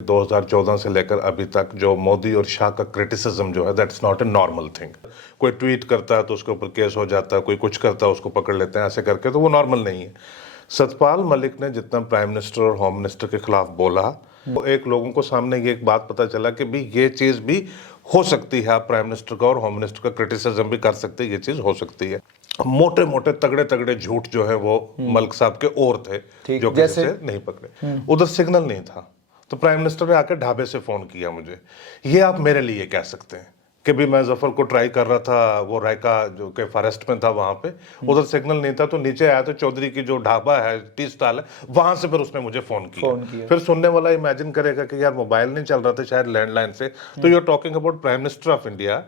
2014 से लेकर अभी तक जो मोदी और शाह का क्रिटिसिज्म जो है that's not a normal thing. कोई ट्वीट करता है तो उसके ऊपर केस हो जाता है, कोई कुछ करता है उसको पकड़ लेते हैं, ऐसे करके तो वो नॉर्मल नहीं है। सतपाल मलिक ने जितना प्राइम मिनिस्टर और होम मिनिस्टर के खिलाफ बोला, वो एक लोगों को सामने ये एक बात पता चला कि भी ये चीज भी हो सकती है, आप प्राइम मिनिस्टर का और होम मिनिस्टर का क्रिटिसिज्म भी कर सकते हैं, ये चीज हो सकती है। मोटे मोटे तगड़े तगड़े झूठ जो है वो मलिक साहब के और थे जो किसी से नहीं पकड़े। उधर सिग्नल नहीं था तो प्राइम मिनिस्टर ने आकर ढाबे से फोन किया मुझे, ये आप मेरे लिए कह सकते हैं कि भी मैं जफर को ट्राई कर रहा था, वो रायका जो के फॉरेस्ट में था वहां पे, उधर सिग्नल नहीं था तो नीचे आया तो चौधरी की जो ढाबा है, टी स्टॉल है, वहां से फिर उसने मुझे फोन किया। फिर सुनने वाला इमेजिन करेगा कि यार मोबाइल नहीं चल रहा था शायद लैंडलाइन से, तो you are talking about prime minister of India,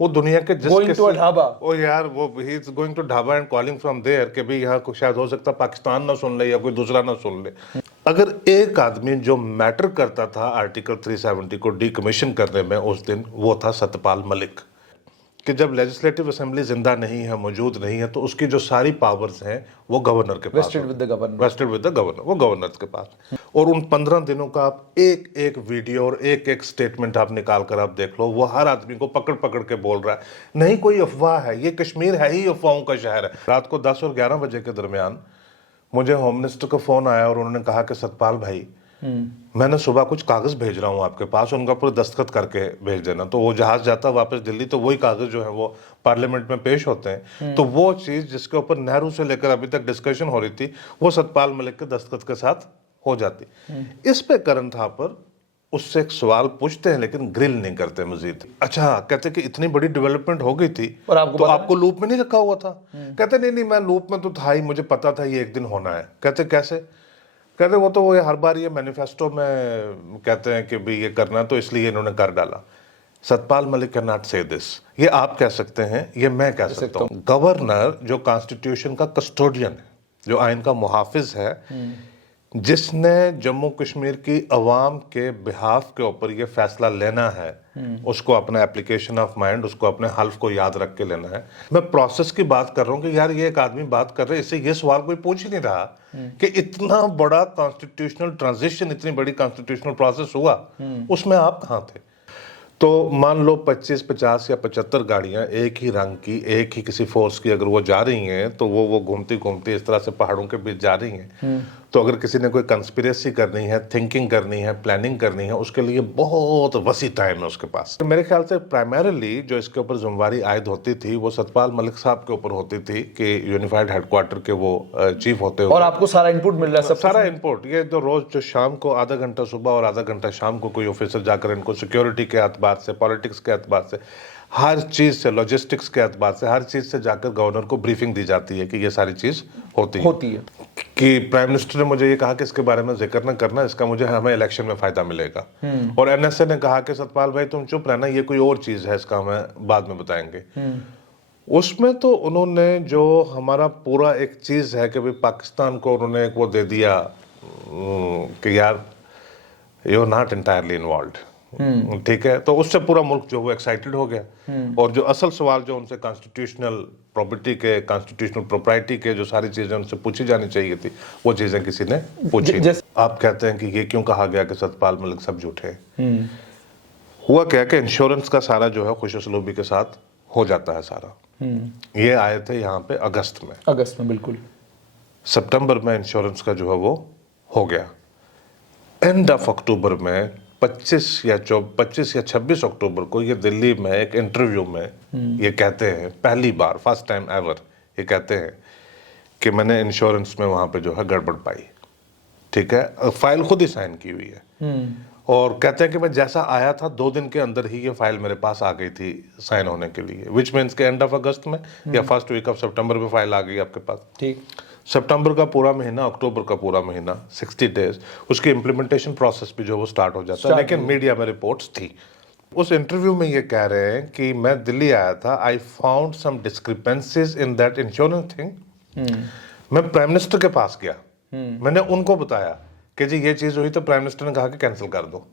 वो दुनिया के जिस ओ यार वो he is going to dhaba and calling from there कि भी यहाँ शायद हो सकता पाकिस्तान ना सुन ले या कोई दूसरा ना सुन ले। अगर एक आदमी जो मैटर करता था आर्टिकल 370 को डीकमीशन करने में उस दिन, वो था सतपाल मलिक। कि जब लेजिस्लेटिव असेंबली जिंदा नहीं है, मौजूद नहीं है, तो उसकी जो सारी पावर्स हैं वो गवर्नर के पास, वेस्टेड विद द गवर्नर, वो गवर्नर के पास। और उन 15 दिनों का आप एक एक वीडियो और एक एक स्टेटमेंट आप निकाल कर आप देख लो, वो हर आदमी को पकड़ पकड़ के बोल रहा है, नहीं कोई अफवाह है, ये कश्मीर है ही अफवाहों का शहर है। रात को 10 और 11 बजे के दरमियान मुझे होम मिनिस्टर का फोन आया और उन्होंने कहा कि सतपाल भाई, मैंने सुबह कुछ कागज भेज रहा हूं आपके पास, उनका पूरे दस्तखत करके भेज देना। तो वो जहाज जाता वापस दिल्ली तो वही कागज जो है वो पार्लियामेंट में पेश होते हैं। तो वो चीज जिसके ऊपर नेहरू से लेकर अभी तक डिस्कशन हो रही थी, वो सतपाल मलिक के दस्तखत के साथ हो जाती। इस पे करण थापर उससे एक सवाल पूछते हैं लेकिन ग्रिल नहीं करते मजीद। अच्छा, कहते कि इतनी बड़ी डेवलपमेंट हो गई थी और आपको लूप में नहीं रखा हुआ था? कहते नहीं मैं लूप में तो था ही, मुझे पता था ये एक दिन होना है। कहते कैसे? कहते वो तो वो हर बार ये मैनिफेस्टो में कहते हैं कि भी ये करना, तो इसलिए इन्होंने कर डाला। सतपाल मलिक कैन नॉट से दिस, ये आप कह सकते हैं, ये मैं कह सकता हूँ। गवर्नर जो कॉन्स्टिट्यूशन का कस्टोडियन है, जो आइन का मुहाफिज है, जिसने जम्मू कश्मीर की अवाम के बिहाफ के ऊपर ये फैसला लेना है, उसको अपना एप्लीकेशन ऑफ माइंड, उसको अपने हल्फ को याद रख के लेना है। मैं प्रोसेस की बात कर रहा हूं कि यार ये एक आदमी बात कर रहे हैं, इससे ये सवाल कोई पूछ ही नहीं रहा कि इतना बड़ा कॉन्स्टिट्यूशनल ट्रांजिशन, इतनी बड़ी कॉन्स्टिट्यूशनल प्रोसेस हुआ, उसमें आप कहां थे? तो मान लो 25, 50 या 75 गाड़ियां एक ही रंग की, एक ही किसी फोर्स की अगर वो जा रही हैं, तो वो घूमती घूमती इस तरह से पहाड़ों के बीच जा रही हैं। तो अगर किसी ने कोई कंस्पिरेसी करनी है, थिंकिंग करनी है, प्लानिंग करनी है, उसके लिए बहुत वसी टाइम है उसके पास। तो मेरे ख्याल से प्राइमरीली जो इसके ऊपर जिम्मेवारी आयद होती थी वो सतपाल मलिक साहब के ऊपर होती थी कि यूनिफाइड हेडक्वार्टर के वो चीफ होते हैं। और आपको सारा इनपुट मिल रहा है, सब सारा इनपुट, ये तो रोज जो शाम को आधा घंटा सुबह और आधा घंटा शाम को कोई ऑफिसर जाकर इनको सिक्योरिटी के एतबार से, पॉलिटिक्स के एतबार से, हर चीज से, लॉजिस्टिक्स के एतबार से, हर चीज से जाकर गवर्नर को ब्रीफिंग दी जाती है कि ये सारी चीज होती है। कि प्राइम मिनिस्टर ने मुझे ये कहा कि इसके बारे में जिक्र न करना, इसका मुझे हमें इलेक्शन में फायदा मिलेगा। और एनएसए ने कहा कि सतपाल भाई तुम चुप रहना, ये कोई और चीज है, इसका हमें बाद में बताएंगे। उसमें तो उन्होंने जो हमारा पूरा एक चीज है कि भाई पाकिस्तान को उन्होंने एक वो दे दिया कि यार you are not entirely involved, ठीक है, तो उससे पूरा मुल्क जो वो एक्साइटेड हो गया। और जो असल सवाल जो उनसे कॉन्स्टिट्यूशनल प्रॉपर्टी के, कॉन्स्टिट्यूशनल प्रोप्राइटी के, जो सारी चीजें उनसे पूछी जानी चाहिए थी, वो चीजें किसी ने पूछी नहीं। आप कहते हैं कि ये क्यों कहा गया कि सतपाल मलिक सब झूठे? हुआ क्या कि इंश्योरेंस का सारा जो है खुशउस्लूबी के साथ हो जाता है सारा। ये आए थे यहाँ पे अगस्त में बिल्कुल। सितंबर में इंश्योरेंस का जो है वो हो गया। एंड ऑफ अक्टूबर में 25 या 26 अक्टूबर को ये दिल्ली में एक इंटरव्यू में ये कहते हैं, पहली बार, फर्स्ट टाइम एवर, ये कहते हैं कि मैंने इंश्योरेंस में वहां पे जो है गड़बड़ पाई। ठीक है, फाइल खुद ही साइन की हुई है। और कहते हैं कि मैं जैसा आया था 2 दिन के अंदर ही ये फाइल मेरे पास आ गई थी साइन होने के लिए, विच मीन्स के एंड ऑफ अगस्त में या फर्स्ट वीक ऑफ सितंबर में फाइल आ गई आपके पास। ठीक, सितंबर का पूरा महीना, अक्टूबर का पूरा महीना, 60 डेज, उसकी इम्प्लीमेंटेशन प्रोसेस भी जो वो स्टार्ट हो जाता है। लेकिन मीडिया में रिपोर्ट्स थी। उस इंटरव्यू में ये कह रहे हैं कि मैं दिल्ली आया था, I found some discrepancies in that insurance thing. मैं प्राइम मिनिस्टर के पास गया, मैंने उनको बताया कि जी ये चीज हुई, तो प्राइम मिनिस्टर ने कहा कि कैंसिल कर दो।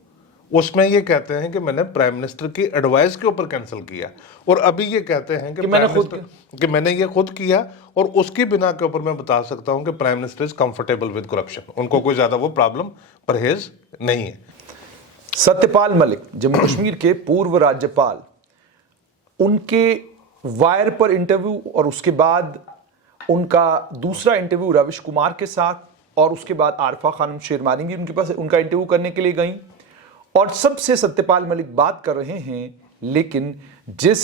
उसमें ये कहते हैं कि मैंने प्राइम मिनिस्टर की एडवाइस के ऊपर कैंसिल किया, और अभी ये कहते हैं कि मैंने ये खुद किया, और उसकी बिना के ऊपर मैं बता सकता हूं कि prime minister is comfortable with corruption, उनको कोई ज्यादा वो प्रॉब्लम, परहेज नहीं है। सत्यपाल मलिक, जम्मू कश्मीर के पूर्व राज्यपाल, उनके वायर पर इंटरव्यू और उसके बाद उनका दूसरा इंटरव्यू रविश कुमार के साथ, और उसके बाद आरफा खानम शेरवानी भी उनके पास उनका इंटरव्यू करने के लिए गई, और सबसे सत्यपाल मलिक बात कर रहे हैं, लेकिन जिस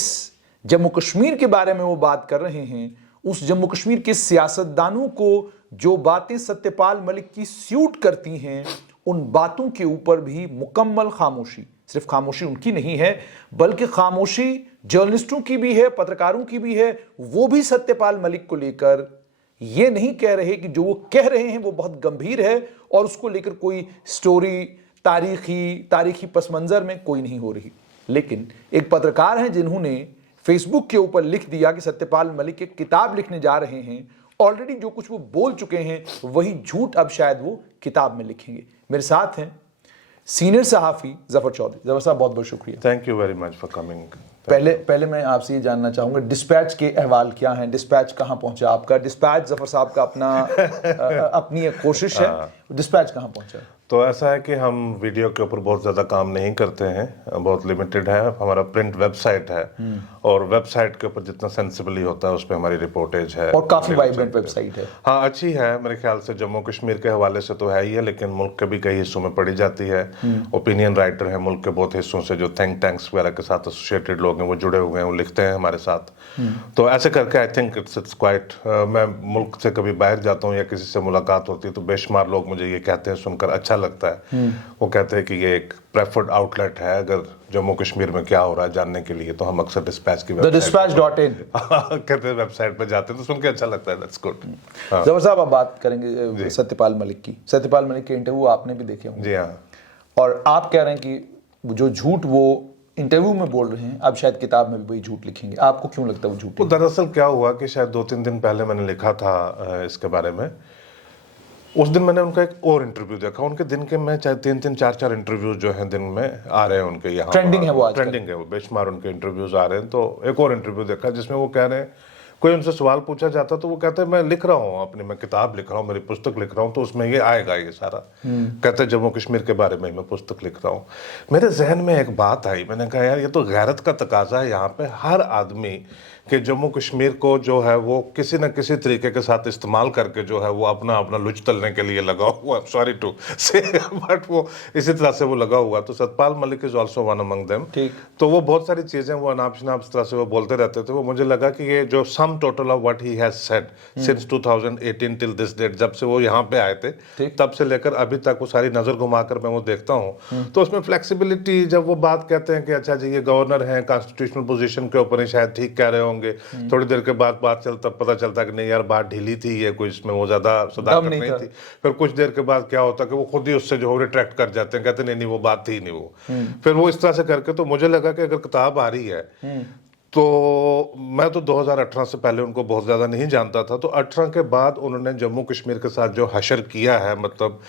जम्मू कश्मीर के बारे में वो बात कर रहे हैं, उस जम्मू कश्मीर के सियासतदानों को जो बातें सत्यपाल मलिक की सूट करती हैं, उन बातों के ऊपर भी मुकम्मल खामोशी। सिर्फ खामोशी उनकी नहीं है, बल्कि खामोशी जर्नलिस्टों की भी है, पत्रकारों की भी है। वो भी सत्यपाल मलिक को लेकर ये नहीं कह रहे कि जो वो कह रहे हैं वो बहुत गंभीर है, और उसको लेकर कोई स्टोरी तारीखी पस मंजर में कोई नहीं हो रही। लेकिन एक पत्रकार हैं जिन्होंने फेसबुक के ऊपर लिख दिया कि सत्यपाल मलिक एक किताब लिखने जा रहे हैं, ऑलरेडी जो कुछ वो बोल चुके हैं वही झूठ अब शायद वो किताब में लिखेंगे। मेरे साथ हैं सीनियर सहाफ़ी जफर चौधरी। जफर साहब, बहुत बहुत शुक्रिया। Thank you very much for coming. पहले मैं आपसे ये जानना चाहूंगा, डिस्पैच के अहवाल क्या हैं? डिस्पैच कहाँ पहुंचा आपका? डिस्पैच जफर साहब का अपनी एक कोशिश है, डिस्पैच कहाँ पहुंचा? तो ऐसा है कि हम वीडियो के ऊपर बहुत ज़्यादा काम नहीं करते हैं, बहुत लिमिटेड है। हमारा प्रिंट वेबसाइट है, और वेबसाइट के ऊपर जितना सेंसिबली होता है उस पर हमारी रिपोर्टेज है, और काफ़ी वाइब्रेंट वेबसाइट है। हाँ, अच्छी है मेरे ख्याल से। जम्मू कश्मीर के हवाले से तो है ही है, लेकिन मुल्क के भी कई हिस्सों में पढ़ी जाती है। ओपिनियन राइटर है मुल्क के बहुत हिस्सों से, जो थिंक टैंक्स वगैरह के साथ एसोसिएटेड लोग हैं, वो जुड़े हुए हैं, वो लिखते हैं हमारे साथ। तो ऐसे करके आई थिंक इट्स क्वाइट। मैं मुल्क से कभी बाहर जाता हूँ या किसी से मुलाकात होती है तो बेशुमार लोग मुझे ये कहते हैं, सुनकर अच्छा लगता है। वो कहते हैं कि ये एक प्रेफर्ड आउटलेट है अगर जम्मू कश्मीर में क्या हो रहा है जानने के लिए, तो हम अक्सर डिस्पैच की dispatch.in कहते हैं वेबसाइट पे जाते हैं, तो सुन के अच्छा लगता है। That's good. जफर साहब, अब बात करेंगे सत्यपाल मलिक की। सत्यपाल मलिक के इंटरव्यू आपने भी देखे होंगे। जी हाँ। और आप कह रहे हैं कि जो झूठ वो इंटरव्यू में बोल रहे हैं, अब शायद किताब में भी वही झूठ लिखेंगे। आपको क्यों लगता है वो झूठ? तो दरअसल क्या हुआ कि शायद 2-3 दिन पहले मैंने लिखा था इसके बारे में। उस दिन मैंने उनका एक और इंटरव्यू देखा। उनके दिन के में चाहे 3-3, 4-4 इंटरव्यूज जो हैं दिन में आ रहे हैं उनके यहाँ, ट्रेंडिंग है वो, ट्रेंडिंग है वो, बेशुमार उनके इंटरव्यूज आ रहे हैं। तो एक और इंटरव्यू देखा जिसमें वो कह रहे हैं, कोई उनसे सवाल पूछा जाता तो वो कहते हैं मैं लिख रहा हूँ अपनी, मैं किताब लिख रहा हूँ, मेरी पुस्तक लिख रहा हूँ, तो उसमें ये आएगा ये सारा। कहते हैं जम्मू कश्मीर के बारे में मैं पुस्तक लिख रहा हूँ। मेरे जहन में एक बात आई, मैंने कहा यार ये तो गैरत का तकाजा है। यहाँ पे हर आदमी कि जम्मू कश्मीर को जो है वो किसी न किसी तरीके के साथ इस्तेमाल करके जो है वो अपना लुच तलने के लिए लगा हुआ, सॉरी टू से, बट वो इसी तरह से वो लगा हुआ। तो Satyapal Malik is also one among them. तो वो बहुत सारी चीजें वो अनाप शनाप इस तरह से वो बोलते रहते थे। वो मुझे लगा कि ये जो sum total of what he has said since 2018 till this date, जब से वो यहाँ पे आए थे तब से लेकर अभी तक वो सारी नजर घुमाकर मैं वो देखता हूँ, तो उसमें फ्लेक्सिबिलिटी, जब वो बात कहते हैं कि अच्छा जी ये गवर्नर हैं, कॉन्स्टिट्यूशनल पोजीशन के ऊपर ही शायद ठीक कह रहे होंगे, थोड़ी देर के बाद बात चलता पता चलता कि नहीं यार बात ढीली थी, ये कोई इसमें वो ज्यादा सदाकत नहीं थी। फिर कुछ देर के बाद क्या होता कि वो खुद ही उससे जो रिट्रैक्ट कर जाते हैं, कहते नहीं वो बात थी नहीं वो। फिर वो इस तरह से करके, तो मुझे लगा कि अगर किताब आ रही है तो मैं तो 2018 से पहले उनको बहुत ज़्यादा नहीं जानता था। तो 18 के बाद उन्होंने जम्मू कश्मीर के साथ जो हशर किया है, मतलब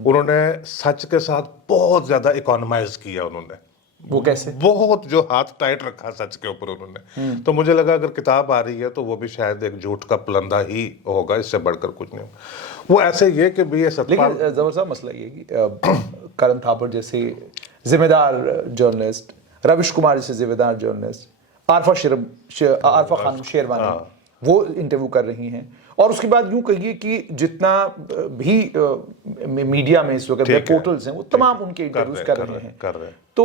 उन्होंने सच के साथ बहुत ज़्यादा इकोनॉमाइज किया उन्होंने। वो कैसे? बहुत जो हाथ टाइट रखा सच के ऊपर उन्होंने। तो मुझे लगा अगर किताब आ रही है तो वो भी शायद एक झूठ का पुलंदा ही होगा, इससे बढ़कर कुछ नहीं। वो ऐसे ये कि भी ये सत्यपाल, लेकिन जबर साहब मसला ये कि करण थापर जैसे जिम्मेदार जर्नलिस्ट, रविश कुमार जैसे जिम्मेदार जर्नलिस्ट, आरफा खानम शेरवानी वो इंटरव्यू कर रही हैं, और उसके बाद यूं कहिए कि जितना भी मीडिया में इस वक्त पोर्टल्स हैं वो तमाम उनके इंटरव्यूज कर रहे हैं। तो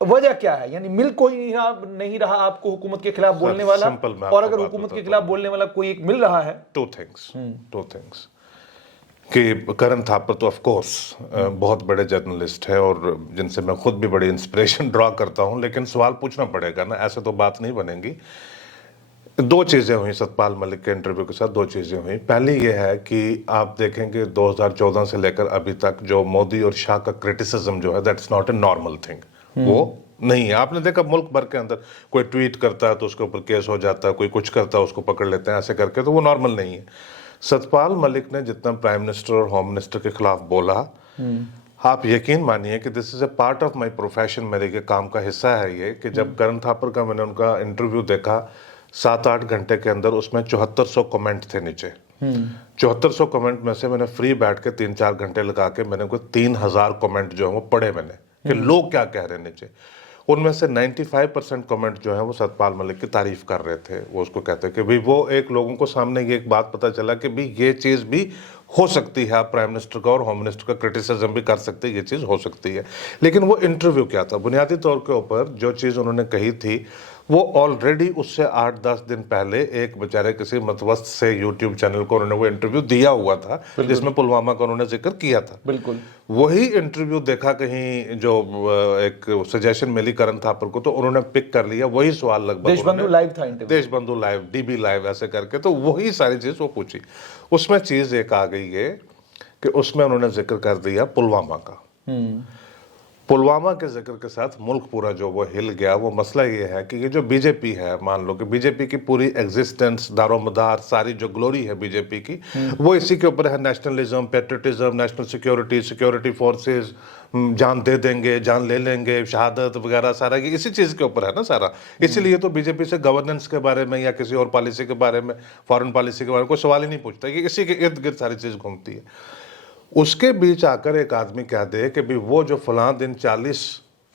वजह क्या है? यानी मिल कोई नहीं रहा आपको हुकूमत के खिलाफ बोलने वाला, और अगर हुकूमत के खिलाफ बोलने वाला कोई एक मिल रहा है, टू थिंग्स कि करण थापर तो ऑफ कोर्स बहुत बड़े जर्नलिस्ट है और जिनसे मैं खुद भी बड़ी इंस्पिरेशन ड्रॉ करता हूं, लेकिन सवाल पूछना पड़ेगा ना, ऐसे तो बात नहीं बनेगी। दो चीज़ें हुई सत्यपाल मलिक के इंटरव्यू के साथ, दो चीज़ें हुई। पहली ये है कि आप देखेंगे 2014 से लेकर अभी तक जो मोदी और शाह का क्रिटिसिज्म जो है, that's not a normal thing. वो नहीं है। आपने देखा मुल्क भर के अंदर कोई ट्वीट करता है तो उसके ऊपर केस हो जाता है, कोई कुछ करता है उसको पकड़ लेते हैं, ऐसे करके, तो वो नॉर्मल नहीं है। सत्यपाल मलिक ने जितना प्राइम मिनिस्टर और होम मिनिस्टर के खिलाफ बोला, आप यकीन मानिए कि this is a part of my profession, मेरे के काम का हिस्सा है ये, कि जब करण थापर का मैंने उनका इंटरव्यू देखा 7-8 घंटे के अंदर, उसमें 7400 कमेंट थे नीचे। 7400 कमेंट में से मैंने फ्री बैठ के 3-4 घंटे लगा के मैंने कोई 3000 कमेंट जो है वो पढ़े मैंने कि लोग क्या कह रहे हैं नीचे। उनमें से 95% कमेंट जो है वो सतपाल मलिक की तारीफ कर रहे थे। वो उसको कहते हैं कि भाई वो एक लोगों को सामने ये एक बात पता चला कि भाई ये चीज़ भी हो सकती है, आप प्राइम मिनिस्टर का और होम मिनिस्टर का क्रिटिसिज्म भी कर सकते हैं, ये चीज़ हो सकती है। लेकिन वो इंटरव्यू क्या था, बुनियादी तौर के ऊपर जो चीज़ उन्होंने कही थी वो ऑलरेडी उससे 8-10 दिन पहले एक बेचारे किसी मतवस्त से यूट्यूब चैनल को उन्होंने वो इंटरव्यू दिया हुआ था जिसमें पुलवामा का उन्होंने जिक्र किया था। बिल्कुल वही इंटरव्यू देखा कहीं, जो एक सजेशन मिली करण थापर को, तो उन्होंने पिक कर लिया वही सवाल लगभग। देशबंधु लाइव था interview, Deshbandhu live, dB live ऐसे करके, तो वही सारी चीज वो पूछी। उसमें चीज एक आ गई है कि उसमें उन्होंने जिक्र कर दिया पुलवामा का। पुलवामा के जिक्र के साथ मुल्क पूरा जो वो हिल गया। वो मसला ये है कि ये जो बीजेपी है, मान लो कि बीजेपी की पूरी एग्जिस्टेंस, दारोमदार, सारी जो ग्लोरी है बीजेपी की, वो इसी के ऊपर है। Nationalism, patriotism, national security, security forces, जान दे देंगे, जान ले लेंगे, शहादत वगैरह, सारा ये इसी चीज़ के ऊपर है ना सारा। इसीलिए तो बीजेपी से गवर्नेंस के बारे में या किसी और पॉलिसी के बारे में, फॉरेन पॉलिसी के बारे में कोई सवाल ही नहीं पूछता, कि इसी के इर्द गिर्द सारी चीज़ घूमती है। उसके बीच आकर एक आदमी कह दे कि भाई वो जो फलां दिन 40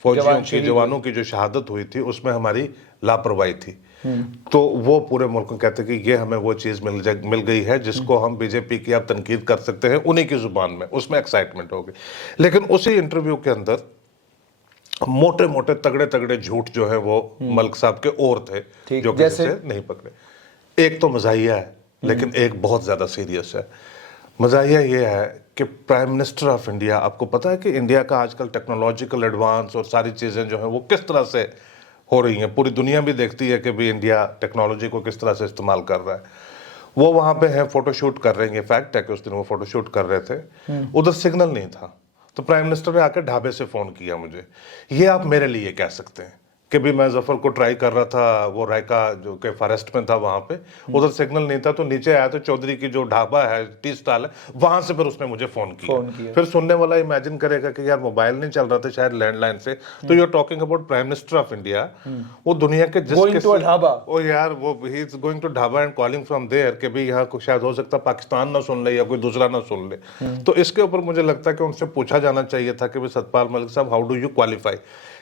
फौजियों की, जवानों की जो शहादत हुई थी उसमें हमारी लापरवाही थी, तो वो पूरे मुल्क को कहते कि ये हमें वो चीज़ मिल गई है जिसको हम बीजेपी की अब तनकीद कर सकते हैं उन्हीं की जुबान में। उसमें एक्साइटमेंट होगी। लेकिन उसी इंटरव्यू के अंदर मोटे मोटे तगड़े तगड़े झूठ जो है वो मलिक साहब के और थे जो किसी से नहीं पकड़े। एक तो मजाहिया है, लेकिन एक बहुत ज़्यादा सीरियस है। मजाहिया ये है कि प्राइम मिनिस्टर ऑफ इंडिया, आपको पता है कि इंडिया का आजकल टेक्नोलॉजिकल एडवांस और सारी चीज़ें जो हैं वो किस तरह से हो रही हैं, पूरी दुनिया भी देखती है कि भाई इंडिया टेक्नोलॉजी को किस तरह से इस्तेमाल कर रहा है। वो वहाँ पे हैं, फोटोशूट कर रहे हैं। फैक्ट है कि उस दिन वो फोटोशूट कर रहे थे, उधर सिग्नल नहीं था, तो प्राइम मिनिस्टर ने आकर ढाबे से फ़ोन किया मुझे। ये आप मेरे लिए कह सकते हैं कि भी मैं जफर को ट्राई कर रहा था, वो रायका जो के फॉरेस्ट में था वहाँ पे, उधर सिग्नल नहीं था, तो नीचे आया तो चौधरी की जो ढाबा है, टी स्टॉल है, वहां से फिर उसने मुझे फोन किया। फिर सुनने वाला इमेजिन करेगा कि यार मोबाइल नहीं चल रहा था शायद, लैंडलाइन से, तो you are talking about prime minister of India. वो दुनिया के ओ यार, वो he is going to dhaba and calling from there कि भाई यहाँ शायद हो सकता पाकिस्तान ना सुन ले या कोई दूसरा ना सुन ले। तो इसके ऊपर मुझे लगता है कि उनसे पूछा जाना चाहिए था कि भाई सतपाल मलिक साहब, हाउ डू यू क्वालिफाई,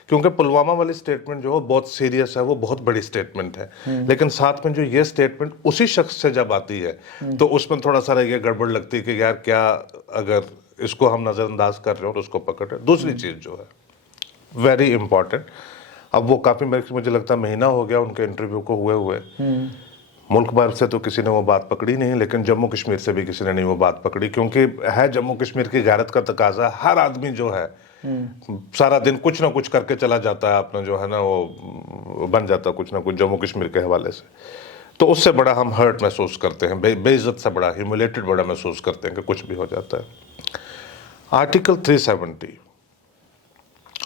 क्योंकि पुलवामा वाली स्टेटमेंट जो है बहुत सीरियस है, वो बहुत बड़ी स्टेटमेंट है। लेकिन साथ में जो ये स्टेटमेंट उसी शख्स से जब आती है तो उसमें थोड़ा सा ये गड़बड़ लगती है कि यार क्या अगर इसको हम नज़रअंदाज कर रहे हो और उसको पकड़ रहे। दूसरी चीज़ जो है वेरी इंपॉर्टेंट, अब वो काफ़ी मुझे लगता है महीना हो गया उनके इंटरव्यू को हुए मुल्क भर से तो किसी ने वो बात पकड़ी नहीं, लेकिन जम्मू कश्मीर से भी किसी ने नहीं वो बात पकड़ी, क्योंकि है जम्मू कश्मीर की गैरत का तकाजा। हर आदमी जो है सारा दिन कुछ ना कुछ करके चला जाता है, अपना जो है ना वो बन जाता है कुछ ना कुछ जम्मू कश्मीर के हवाले से। तो उससे बड़ा हम हर्ट महसूस करते हैं, बेइज्जत से बड़ा, ह्यूमिलेटेड बड़ा महसूस करते हैं कि कुछ भी हो जाता है। आर्टिकल 370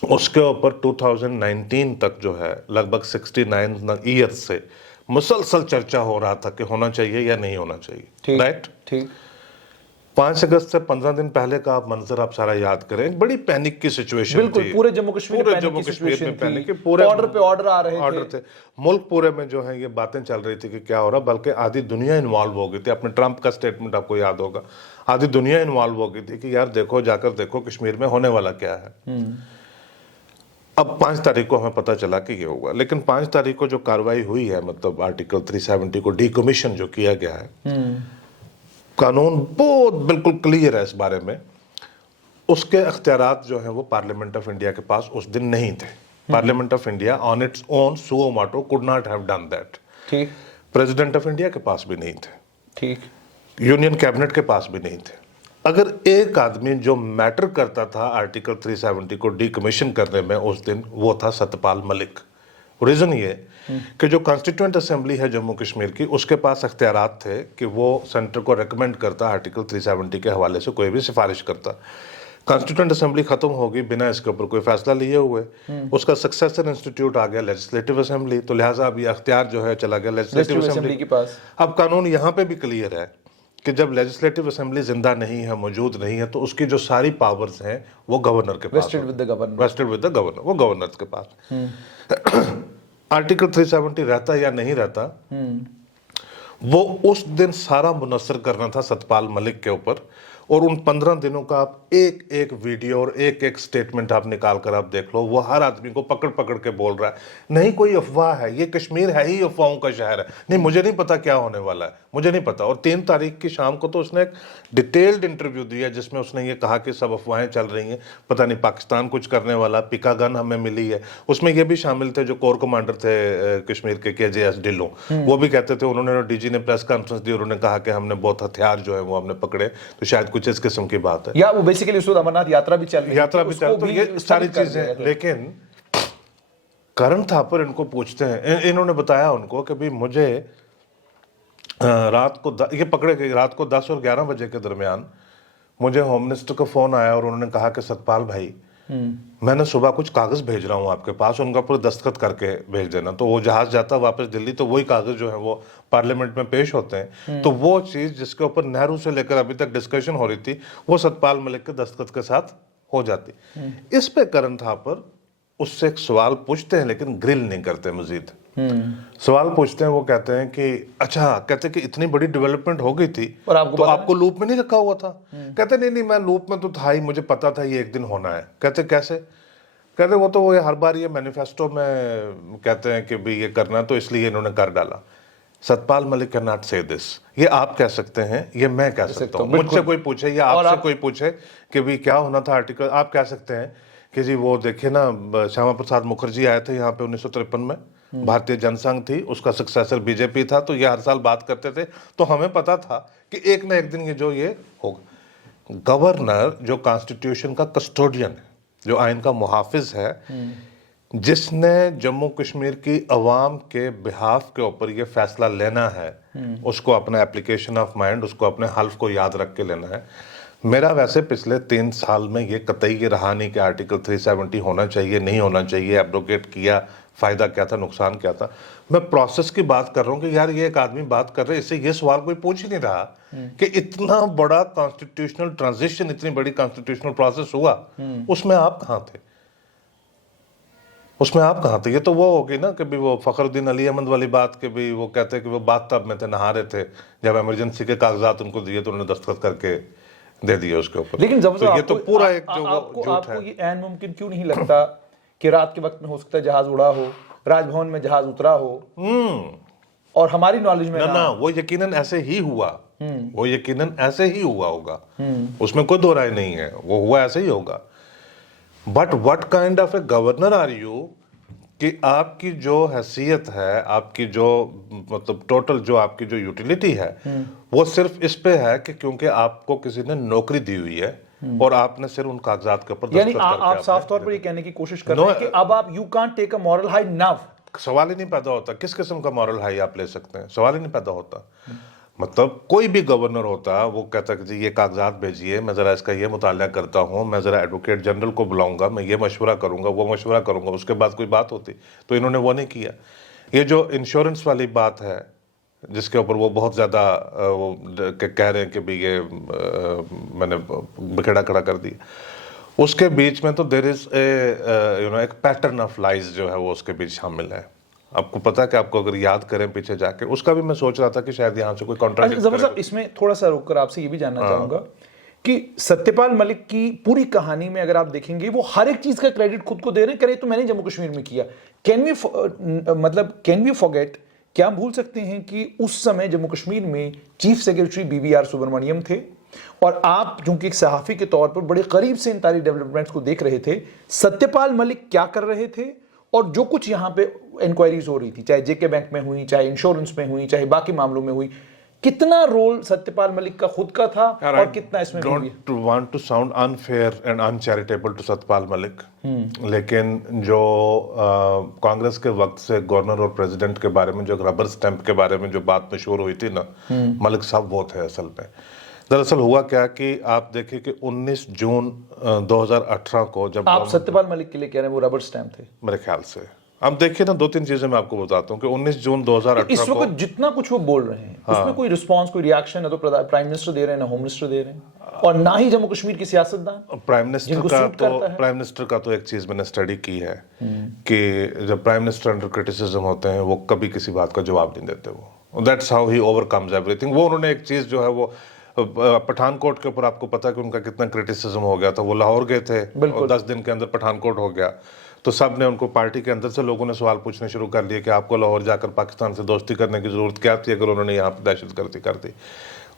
उसके ऊपर 2019 तक जो है लगभग 69 ईयर्स से मुसलसल चर्चा हो रहा था कि होना चाहिए या नहीं होना चाहिए। राइट, ठीक। 5 अगस्त से 15 दिन पहले का आप मंजर आप सारा याद करें, एक बड़ी पैनिक की सिचुएशन थी पूरे जम्मू कश्मीर में पैनिक के पूरे ऑर्डर पे ऑर्डर आ रहे थे। मुल्क पूरे में जो है ये बातें चल रही थी कि क्या हो रहा, बल्कि आधी दुनिया इन्वॉल्व हो गई थी। अपने ट्रंप का स्टेटमेंट आपको याद होगा, आधी दुनिया इन्वॉल्व हो गई थी कि यार देखो, जाकर देखो कश्मीर में होने वाला क्या है। अब 5 तारीख को हमें पता चला कि ये होगा, लेकिन 5 तारीख को जो कार्रवाई हुई है, मतलब आर्टिकल 370 को डीकमीशन जो किया गया है, कानून बहुत बिल्कुल क्लियर है इस बारे में। उसके अख्तियारात जो है वो पार्लियामेंट ऑफ इंडिया के पास उस दिन नहीं थे। Parliament of India on its own suo motu could not have done that. ठीक। प्रेसिडेंट ऑफ इंडिया के पास भी नहीं थे। ठीक। यूनियन कैबिनेट के पास भी नहीं थे। अगर एक आदमी जो मैटर करता था आर्टिकल 370 को डीकमीशन करने में उस दिन, वो था सतपाल मलिक। रीज़न ये कि जो कॉन्स्टिट्यूएंट असेंबली है जम्मू कश्मीर की, उसके पास अख्तियारात थे कि वो सेंटर को रेकमेंड करता, आर्टिकल 370 के हवाले से कोई भी सिफारिश करता। कॉन्स्टिट्यूएंट असेंबली खत्म होगी बिना इसके ऊपर कोई फैसला लिए हुए, उसका सक्सेसर इंस्टीट्यूट आ गया लेजिस्लेटिव असेंबली, तो लिहाजा अब ये अख्तियार जो है चला गया लेजिस्लेटिव असेंबली के पास। अब कानून यहाँ पे भी क्लियर है कि जब लेजिस्लेटिव असेंबली जिंदा नहीं है, मौजूद नहीं है, तो उसकी जो सारी पावर्स हैं वो गवर्नर के पास, वेस्टेड विद द गवर्नर, वो गवर्नर के पास। आर्टिकल 370 रहता या नहीं रहता, वो उस दिन सारा मुनस्सर करना था सतपाल मलिक के ऊपर। और उन 15 दिनों का आप एक एक वीडियो और एक एक स्टेटमेंट आप निकाल कर आप देख लो, वो हर आदमी को पकड़ पकड़ के बोल रहा है नहीं कोई अफवाह है, ये कश्मीर है ही अफवाहों का शहर है, नहीं मुझे नहीं पता क्या होने वाला है, मुझे नहीं पता। और 3 तारीख की शाम को तो उसने एक डिटेल्ड इंटरव्यू दिया जिसमें उसने ये कहा कि सब अफवाहें चल रही हैं, पता नहीं पाकिस्तान कुछ करने वाला, पिका गन हमें मिली है। उसमें ये भी शामिल थे जो कोर कमांडर थे कश्मीर के KJS ढिल्लों, वो भी कहते थे, उन्होंने डीजी ने प्रेस कॉन्फ्रेंस दी, उन्होंने कहा कि हमने बहुत हथियार जो है वो हमने पकड़े, तो शायद कुछ इस किस्म की बात है। या वो बेसिकली उस वक्त अमरनाथ यात्रा भी चल रही यात्रा थी, भी उसको चल, तो ये सारी स्थगित कर दिया चीजें। गया। लेकिन करण थापर इनको पूछते हैं, इन्होंने बताया उनको कि भाई मुझे रात को ये पकड़े गए, रात को 10 और 11 बजे के दरमियान मुझे होम मिनिस्टर का फोन आया और उन्होंने कहा कि सतपाल भाई मैंने सुबह कुछ कागज भेज रहा हूँ आपके पास, उनका पूरे दस्तखत करके भेज देना। तो वो जहाज जाता वापस दिल्ली, तो वही कागज जो है वो पार्लियामेंट में पेश होते हैं। तो वो चीज जिसके ऊपर नेहरू से लेकर अभी तक डिस्कशन हो रही थी, वो सतपाल मलिक के दस्तखत के साथ हो जाती। इस पे करण थापर उससे एक सवाल पूछते हैं, लेकिन ग्रिल नहीं करते मजीद। सवाल पूछते हैं, वो कहते हैं कि अच्छा, कहते हैं कि इतनी बड़ी डेवलपमेंट हो गई थी और आपको तो पता आपको लूप में नहीं रखा हुआ था? कहते नहीं नहीं, मैं लूप में तो था ही, मुझे पता था ये एक दिन होना है। कहते कैसे? कहते वो तो वो हर बार ये मैनिफेस्टो में कहते हैं कि भी ये करना, तो इसलिए इन्होंने कर डाला। सतपाल मलिक कैन नॉट से दिस, ये आप कह सकते हैं, ये मैं कह सकता हूँ। मुझसे कोई पूछे या आपसे कोई पूछे कि भी क्या होना था आर्टिकल, आप कह सकते हैं कि जी वो देखिए ना, श्यामा प्रसाद मुखर्जी आए थे यहाँ पे 1953 में, भारतीय जनसंघ थी, उसका सक्सेसर बीजेपी था, तो ये हर साल बात करते थे, तो हमें पता था कि एक ना एक दिन ये जो ये होगा। गवर्नर जो कॉन्स्टिट्यूशन का कस्टोडियन है, जो आइन का मुहाफिज है, जिसने जम्मू कश्मीर की अवाम के बिहाफ के ऊपर ये फैसला लेना है, उसको अपना एप्लीकेशन ऑफ माइंड, उसको अपने हल्फ को याद रख के लेना है। मेरा वैसे पिछले 3 साल में ये कतई ये रहा नहीं कि आर्टिकल 370 होना चाहिए, नहीं होना चाहिए, एब्रोगेट किया, फायदा क्या था, नुकसान क्या था। मैं प्रोसेस की बात कर रहा हूँ कि यार ये एक आदमी बात कर रहे हैं, इससे ये सवाल कोई पूछ ही नहीं रहा कि इतना बड़ा कॉन्स्टिट्यूशनल ट्रांजिशन, इतनी बड़ी कॉन्स्टिट्यूशनल प्रोसेस हुआ, उसमें आप कहाँ थे? उसमें आप कहाँ थे? ये तो वो होगी ना कि भी वो फखरुद्दीन अली अहमद वाली बात कि भी वो कहते हैं कि वो बाथटब में थे, नहा रहे थे, जब इमरजेंसी के कागजात उनको दिए तो उन्होंने दस्तखत करके दे दिए उसके ऊपर। लेकिन जब तो ये तो पूरा एक जो आपको ये ऐन मुमकिन क्यों नहीं लगता कि रात के वक्त में हो सकता है जहाज उड़ा हो, राजभवन में जहाज उतरा हो, और हमारी नॉलेज में ना वो यकीनन ऐसे ही हुआ, वो यकीनन ऐसे ही हुआ होगा, उसमें कोई दो राय नहीं है, वो हुआ ऐसे ही होगा। But what kind of a governor are you कि आपकी जो हैसियत है, आपकी जो मतलब टोटल जो आपकी जो यूटिलिटी है, वो सिर्फ इस पे है कि क्योंकि आपको किसी ने नौकरी दी हुई है और आपने सिर्फ उन कागजात के ऊपर यानी आप साफ तौर पर ये कहने की कोशिश कर रहे हैं कि अब आप you can't take a moral high now. सवाल ही नहीं पैदा होता किस किस्म का मॉरल हाई आप ले सकते हैं, सवाल ही नहीं पैदा होता। मतलब कोई भी गवर्नर होता, वो कहता कि जी ये कागजात भेजिए, मैं ज़रा इसका ये मुताला करता हूँ, मैं ज़रा एडवोकेट जनरल को बुलाऊंगा, मैं ये मशवरा करूंगा, वो मशवरा करूंगा, उसके बाद कोई बात होती। तो इन्होंने वो नहीं किया। ये जो इंश्योरेंस वाली बात है जिसके ऊपर वो बहुत ज़्यादा कह रहे हैं कि भाई ये मैंने बिखेड़ा खड़ा कर दिया, उसके बीच में तो देयर इज एक पैटर्न ऑफ लाइज जो है वो उसके बीच शामिल है। आपको पता है कि आपको अगर याद करें पीछे जाके, उसका भी मैं सोच रहा था कि शायद यहाँ से कोई कॉन्ट्रैक्ट। जबर साहब, इसमें थोड़ा सा रोककर आपसे ये भी जानना चाहूंगा कि सत्यपाल मलिक की पूरी कहानी में अगर आप देखेंगे, वो हर एक चीज का क्रेडिट खुद को दे रहे हैं, करे तो मैंने जम्मू कश्मीर में किया। कैन वी फॉरगेट, क्या हम भूल सकते हैं कि उस समय जम्मू कश्मीर में चीफ सेक्रेटरी BVR सुब्रमण्यम थे और आप चूंकि एक सहाफी के तौर पर बड़े करीब से इन सारी डेवलपमेंट्स को देख रहे थे, सत्यपाल मलिक क्या कर रहे थे और जो कुछ यहाँ पे इंक्वायरीज हो रही थी, चाहे JK बैंक में हुई, चाहे इंश्योरेंस में हुई, चाहे बाकी मामलों में हुई, कितना रोल सत्यपाल मलिक का खुद का था और कितना इसमें don't want to sound unfair and uncharitable to Satyapal Malik, लेकिन जो कांग्रेस के वक्त से गवर्नर और प्रेसिडेंट के बारे में जो रबर स्टैंप के बारे में जो बात मशहूर हुई थी ना, मलिक साहब वो थे असल में। दरअसल हुआ क्या कि आप देखिए कि 19 जून 2018 को जब आप सत्यपाल मलिक के लिए कह रहे हैं वो रबर स्टैंप थे, मेरे ख्याल से, अब देखिए ना 2-3 चीजें मैं आपको बताता हूँ कि 19 जून 2018 इस वक्त जितना कुछ वो बोल रहे हैं उसमें कोई रिस्पांस, कोई रिएक्शन ना तो प्राइम मिनिस्टर दे रहे हैं, ना होम मिनिस्टर दे रहे हैं, और ना ही जम्मू कश्मीर की सियासतदान। प्राइम मिनिस्टर का तो एक चीज मैंने स्टडी की है कि जब प्राइम मिनिस्टर अंडर क्रिटिसिज्म होते हैं वो कभी किसी बात का जवाब नहीं देते, वो that's how he overcomes everything. वो उन्होंने एक चीज जो है वो पठानकोट के ऊपर आपको पता है कि उनका कितना क्रिटिसिज्म हो गया था, वो लाहौर गए थे और 10 दिन के अंदर पठानकोट हो गया, तो सब ने उनको, पार्टी के अंदर से लोगों ने सवाल पूछने शुरू कर दिए कि आपको लाहौर जाकर पाकिस्तान से दोस्ती करने की जरूरत क्या थी अगर उन्होंने यहाँ पर दहशतगर्दी कर दी।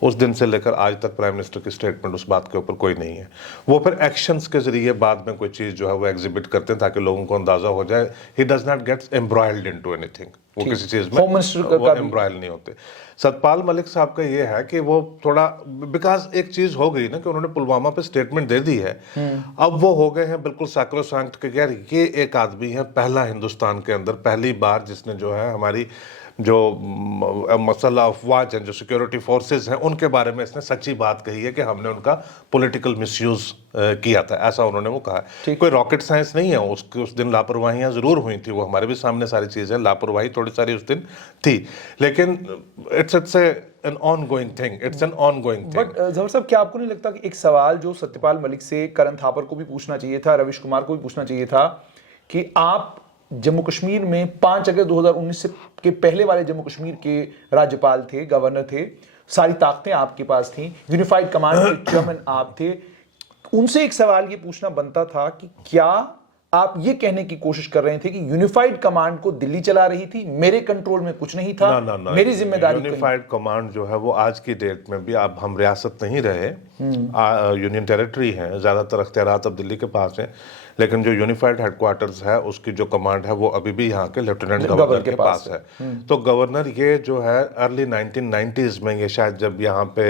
उस दिन से लेकर आज तक प्राइम मिनिस्टर की स्टेटमेंट उस बात के ऊपर कोई नहीं है। वो फिर एक्शंस के जरिए बाद में कोई चीज़ जो है वो एग्जिबिट करते हैं ताकि लोगों को अंदाजा हो जाए। He does not gets embroiled into anything, वो किसी चीज़ में वो एम्ब्रॉयल नहीं होते। सतपाल मलिक साहब का ये है कि वो थोड़ा, बिकॉज एक चीज़ हो गई ना कि उन्होंने पुलवामा पे स्टेटमेंट दे दी है, अब वो हो गए हैं बिल्कुल सैक्रोसैंक्ट के यार ये एक आदमी है पहला हिंदुस्तान के अंदर पहली बार जिसने जो है हमारी जो मसला अफवाह हैं, जो सिक्योरिटी फोर्सेस हैं, उनके बारे में इसने सच्ची बात कही है कि हमने उनका पॉलिटिकल मिसयूज किया था, ऐसा उन्होंने वो कहा। कोई रॉकेट साइंस नहीं है, उस दिन लापरवाहियां जरूर हुई थी, वो हमारे भी सामने सारी चीजें, लापरवाही थोड़ी सारी उस दिन थी, लेकिन it's an ongoing thing, it's an ongoing thing. But Zafar साहब, क्या आपको नहीं लगता कि एक सवाल जो सत्यपाल मलिक से करण थापर को भी पूछना चाहिए था, रविश कुमार को भी पूछना चाहिए था कि आप जम्मू कश्मीर में 5 अगस्त 2019 के पहले वाले जम्मू कश्मीर के राज्यपाल थे, गवर्नर थे, सारी ताकतें आपके पास थी, यूनिफाइड कमांड के चेयरमैन आप थे, उनसे एक सवाल ये पूछना बनता था कि क्या आप ये कहने की कोशिश कर रहे थे कि यूनिफाइड कमांड को दिल्ली चला रही थी, मेरे कंट्रोल में कुछ नहीं था, ना, मेरी जिम्मेदारी। यूनिफाइड कमांड जो है वो आज की डेट में भी, अब हम रियासत नहीं रहे, यूनियन टेरिटरी है, ज्यादातर अख्तियारात अब दिल्ली के पास हैं, लेकिन जो यूनिफाइड हेडक्वार्टर्स है उसकी जो कमांड है वो अभी भी यहाँ के लेफ्टिनेंट गवर्नर के पास है। तो गवर्नर ये जो है अर्ली 1990s में, ये शायद जब यहाँ पे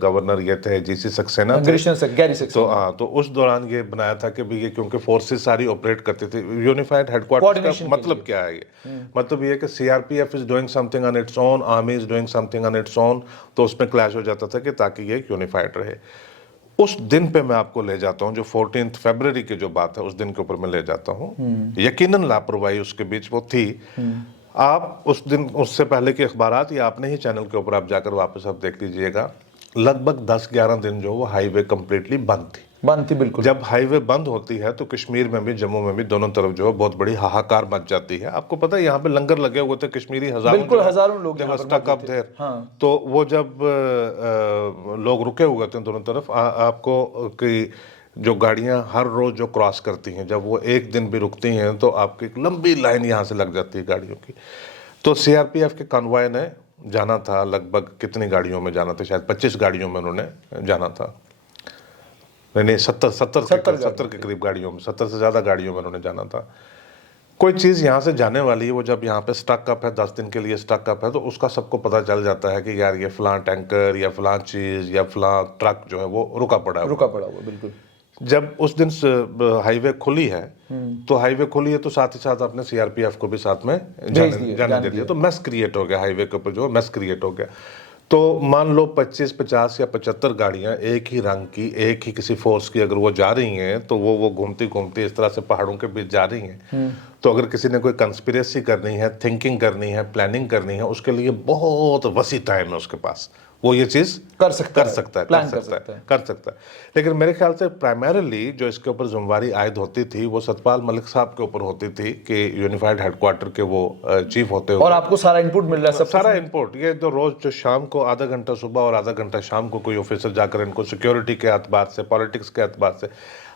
गवर्नर ये थे जीसी सक्सेना थे, तो हाँ, तो उस दौरान ये बनाया था कि भी ये क्योंकि फोर्सेस सारी ऑपरेट करती थी, यूनिफाइड हेडक्वार्टर्स का मतलब क्या है, ये मतलब ये कि CRPF is doing something on its own, army is doing something on its own, तो उसमें क्लैश हो जाता था कि ताकि ये यूनिफाइड रहे। उस दिन पे मैं आपको ले जाता हूं, जो 14 फरवरी की जो बात है उस दिन के ऊपर मैं ले जाता हूं। यकीनन लापरवाही उसके बीच वो थी। आप उस दिन, उससे पहले के अखबारात या अपने ही चैनल के ऊपर आप जाकर वापस आप देख लीजिएगा, लगभग 10-11 दिन जो वो हाईवे कंप्लीटली बंद थी, बिल्कुल। जब हाईवे बंद होती है तो कश्मीर में भी, जम्मू में भी, दोनों तरफ जो है बहुत बड़ी हाहाकार मच जाती है। आपको पता है यहाँ पे लंगर लगे हुए थे, कश्मीरी हजारों लोग हाँ। तो वो जब लोग रुके हुए थे दोनों तरफ, आपको कि जो गाड़ियां हर रोज जो क्रॉस करती हैं, जब वो एक दिन भी रुकती हैं तो आपकी एक लंबी लाइन यहाँ से लग जाती है गाड़ियों की। तो सीआरपीएफ के कॉन्वॉय ने जाना था, लगभग कितनी गाड़ियों में जाना था, शायद 25 गाड़ियों में उन्होंने जाना था, नहीं 70 के करीब गाड़ियों में, 70 से ज्यादा गाड़ियों में उन्होंने जाना था। कोई चीज यहाँ से जाने वाली है, वो जब यहाँ पे स्टक अप है, 10 दिन के लिए स्टक अप है, तो उसका सबको पता चल जाता है कि यार ये फलां टैंकर या फलां चीज या फलां ट्रक जो है वो रुका पड़ा है, बिल्कुल। जब उस दिन हाईवे खुली है, तो हाईवे खुली है तो साथ ही साथ अपने सीआरपीएफ को भी साथ में जाने दे दिया, तो मैस क्रिएट हो गया, हाईवे के ऊपर जो मैस क्रिएट हो गया। तो मान लो 25, 50 या 75 गाड़ियां एक ही रंग की, एक ही किसी फोर्स की अगर वो जा रही हैं, तो वो घूमती घूमती इस तरह से पहाड़ों के बीच जा रही हैं। तो अगर किसी ने कोई कंस्पिरेसी करनी है, थिंकिंग करनी है, प्लानिंग करनी है, उसके लिए बहुत वसी टाइम है उसके पास, वो ये चीज कर सकता है। लेकिन मेरे ख्याल से प्राइमरीली जो इसके ऊपर जिम्मेवारी आयद होती थी वो सतपाल मलिक साहब के ऊपर होती थी कि यूनिफाइड हेडक्वार्टर के वो चीफ होते हुए, और आपको सारा इनपुट मिल रहा है, सब सारा इनपुट, ये जो रोज जो शाम को आधा घंटा सुबह और आधा घंटा शाम को कोई ऑफिसर जाकर इनको सिक्योरिटी के एतबार से, पॉलिटिक्स के एतबार से,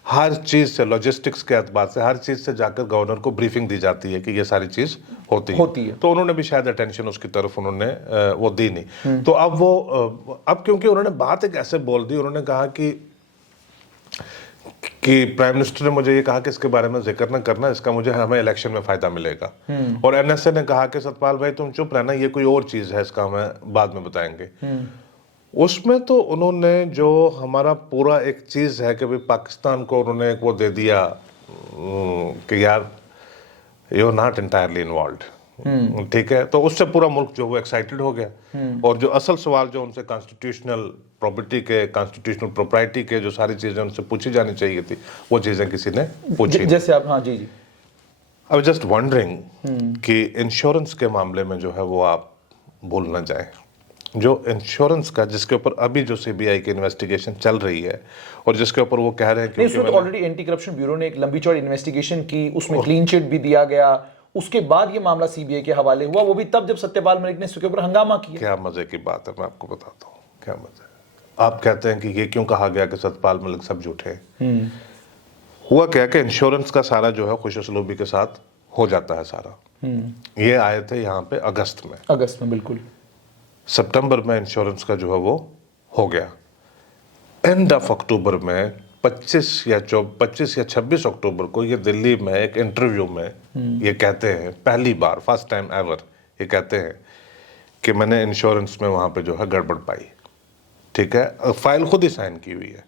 हर चीज से, लॉजिस्टिक्स के एतबार से, हर चीज से जाकर गवर्नर को ब्रीफिंग दी जाती है कि ये सारी चीज होती है। तो उन्होंने भी शायद अटेंशन उसकी तरफ उन्होंने वो दी नहीं। तो अब क्योंकि उन्होंने बात एक ऐसे बोल दी, उन्होंने कहा कि प्राइम मिनिस्टर ने मुझे ये कहा कि इसके बारे में जिक्र न करना, इसका मुझे, हमें इलेक्शन में फायदा मिलेगा। और एनएसए ने कहा कि सतपाल भाई तुम चुप रहना, ये कोई और चीज है, इसका हमें बाद में बताएंगे। उसमें तो उन्होंने जो हमारा पूरा एक चीज है कि भाई पाकिस्तान को उन्होंने एक वो दे दिया कि यार you are not entirely involved, ठीक है, तो उससे पूरा मुल्क जो वो एक्साइटेड हो गया। और जो असल सवाल जो उनसे कॉन्स्टिट्यूशनल प्रॉपर्टी के, कॉन्स्टिट्यूशनल प्रोप्राइटी के, जो सारी चीजें उनसे पूछी जानी चाहिए थी, वो चीजें किसी ने पूछी। जैसे आप, हाँ जी, आई वाज जस्ट वंडरिंग कि इंश्योरेंस के मामले में जो है वो आप भूल ना जाए, जो इंश्योरेंस का, जिसके ऊपर अभी जो सीबीआई की इन्वेस्टिगेशन चल रही है और जिसके ऊपर वो कह रहे हैं कि ऑलरेडी एंटी करप्शन ब्यूरो ने एक लंबी चौड़ी इन्वेस्टिगेशन की, उसमें क्लीन चिट भी दिया गया, उसके बाद ये मामला सीबीआई के हवाले हुआ, वो भी तब जब सत्यपाल मलिक ने इसके ऊपर हंगामा किया। क्या मजे की बात है, मैं आपको बताता हूँ क्या मजा है। आप कहते हैं कि ये क्यों कहा गया कि सतपाल मलिक सब झूठे हैं। हुआ क्या कि इंश्योरेंस का सारा जो है खुश उसलूबी के साथ हो जाता है सारा। ये आए थे यहाँ पे अगस्त में बिल्कुल। सितंबर में इंश्योरेंस का जो है वो हो गया। एंड ऑफ अक्टूबर में 25 या 26 अक्टूबर को ये दिल्ली में एक इंटरव्यू में ये कहते हैं, पहली बार, फर्स्ट टाइम एवर ये कहते हैं कि मैंने इंश्योरेंस में वहां पे जो है गड़बड़ पाई। ठीक है, फाइल खुद ही साइन की हुई है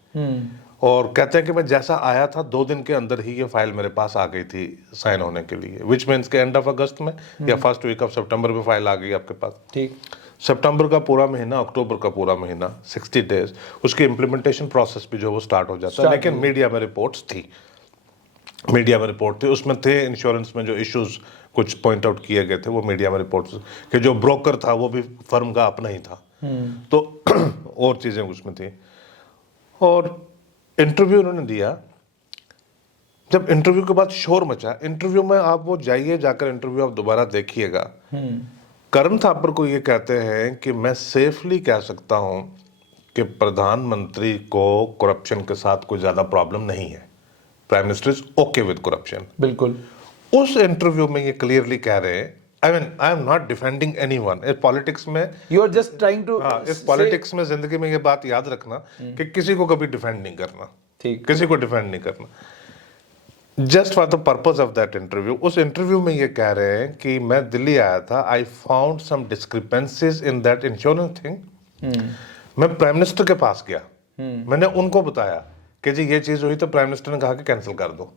और कहते हैं कि मैं जैसा आया था 2 दिन के अंदर ही ये फाइल मेरे पास आ गई थी साइन होने के लिए, विच मीन्स के एंड ऑफ अगस्त में या फर्स्ट वीक ऑफ सितंबर में फाइल आ गई आपके पास। ठीक। सितंबर का पूरा महीना, अक्टूबर का पूरा महीना, 60 डेज, उसकी इम्प्लीमेंटेशन प्रोसेस भी जो वो स्टार्ट हो जाता है। लेकिन मीडिया में रिपोर्ट थी, उसमें थे इंश्योरेंस में जो इश्यूज कुछ पॉइंट आउट किए गए थे, वो मीडिया में रिपोर्ट्स कि जो ब्रोकर था वो भी फर्म का अपना ही था, तो और चीजें उसमें थी। और इंटरव्यू उन्होंने दिया। जब इंटरव्यू के बाद शोर मचा, इंटरव्यू में आप वो जाइए, जाकर इंटरव्यू आप दोबारा देखिएगा। करण थापर को ये कहते हैं कि मैं सेफली कह सकता हूं कि प्रधानमंत्री को करप्शन के साथ कोई ज्यादा प्रॉब्लम नहीं है, prime minister is okay with corruption. बिल्कुल। उस इंटरव्यू में ये क्लियरली कह रहे हैं, I am not defending anyone. इस पॉलिटिक्स में you are just trying to, इस पॉलिटिक्स में, जिंदगी में ये बात याद रखना कि किसी को कभी डिफेंड नहीं करना, ठीक, किसी को डिफेंड नहीं करना। Just for the purpose of that interview, उस इंटरव्यू में ये कह रहे हैं कि मैं दिल्ली आया था, I found some discrepancies in that insurance thing. मैं प्राइम मिनिस्टर के पास गया, मैंने उनको बताया कि जी ये चीज हुई, तो प्राइम मिनिस्टर ने कहा कि कैंसिल कर दो।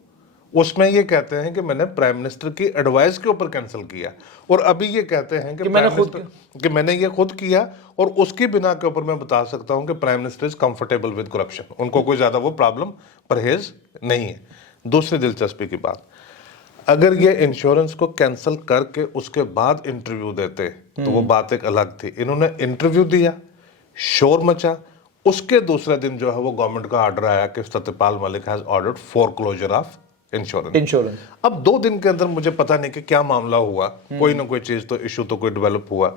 उसमें ये कहते हैं कि मैंने प्राइम मिनिस्टर की एडवाइस के ऊपर कैंसिल किया, और अभी ये कहते हैं कि मैंने ये खुद किया, और उसकी बिना के ऊपर मैं बता सकता हूं कि prime minister is comfortable with corruption, उनको कोई ज्यादा वो प्रॉब्लम परहेज नहीं है। दूसरी दिलचस्पी की बात, अगर ये इंश्योरेंस को कैंसिल करके उसके बाद इंटरव्यू देते तो वो बात एक अलग थी। इन्होंने इंटरव्यू दिया, शोर मचा, उसके दूसरे दिन जो है वो गवर्नमेंट का ऑर्डर आया कि Satyapal Malik has ordered foreclosure of insurance. अब 2 दिन के अंदर मुझे पता नहीं कि क्या मामला हुआ, कोई ना कोई चीज तो इशू तो कोई डेवलप हुआ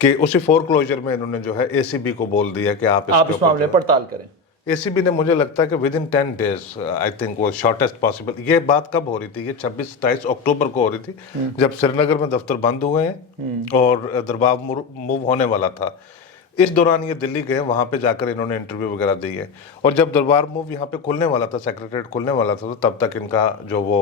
कि उसी फोरक्लोजर में इन्होंने जो है एसीबी को बोल दिया कि आप इस मामले पड़ताल करें। एसीबी ने, मुझे लगता है कि with in 10 days, I think वो शॉर्टेस्ट पॉसिबल। ये बात कब हो रही थी? ये 26-27 अक्टूबर को हो रही थी, जब श्रीनगर में दफ्तर बंद हुए हैं और दरबार मूव होने वाला था। इस दौरान ये दिल्ली गए, वहां पे जाकर इन्होंने इंटरव्यू वगैरह दी है, और जब दरबार मूव यहाँ पे खुलने वाला था, सेक्रेटरीट खुलने वाला था, तो तब तक इनका जो वो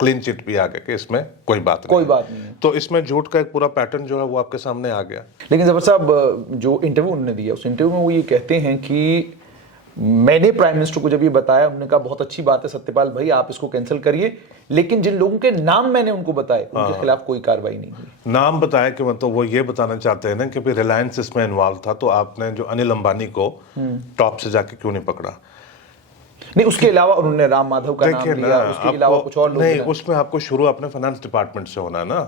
क्लीन चिट भी आ गया कि इसमें कोई बात नहीं है। तो इसमें झूठ का एक पूरा पैटर्न जो है वो आपके सामने आ गया। लेकिन जफर साहब, जो इंटरव्यू उन्होंने दिया, उस इंटरव्यू में वो ये कहते हैं कि मैंने प्राइम मिनिस्टर को जब ये बताया, उन्होंने कहा बहुत अच्छी बात है सत्यपाल भाई, आप इसको कैंसिल करिए, लेकिन जिन लोगों के नाम मैंने उनको बताए उनके खिलाफ कोई कार्रवाई नहीं हुई। नाम बताया कि मतलब वो ये बताना चाहते हैं ना कि भाई रिलायंस इसमें इन्वॉल्व था, तो आपने जो अनिल अंबानी को टॉप से जाके क्यों नहीं पकड़ा? नहीं, उसके अलावा उन्होंने राम माधव का नाम लिया, उसके अलावा कुछ और लोग नहीं, उसमें आपको शुरू अपने फाइनेंस डिपार्टमेंट से होना है ना।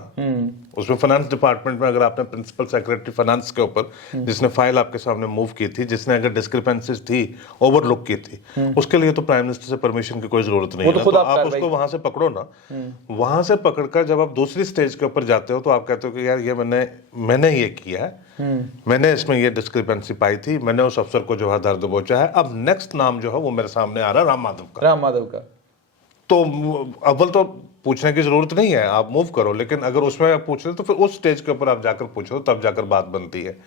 उसमें फाइनेंस डिपार्टमेंट में अगर आपने प्रिंसिपल सेक्रेटरी फाइनेंस के ऊपर, जिसने फाइल आपके सामने मूव की थी, जिसने अगर डिस्क्रिपेंसीज थी, ओवरलुक की थी, उसके लिए तो प्राइम मिनिस्टर से परमिशन की कोई जरूरत नहीं है, तो आप उसको वहां से पकड़ो ना। वहां से पकड़कर जब आप दूसरी स्टेज के ऊपर जाते हो तो आप कहते हो कि यार ये मैंने ये किया है, मैंने इसमें ये डिस्क्रिपेंसी पाई थी, मैंने उस अफसर को जो है दर्द दबोचा है। अब नेक्स्ट नाम जो है वो मेरे सामने आ रहा है, राम माधव का। तो अव्वल तो पूछने की जरूरत नहीं है, आप मूव करो, लेकिन अगर उसमें आप पूछ रहे तो फिर उस स्टेज के ऊपर आप जाकर पूछो, तब जाकर बात बनती है।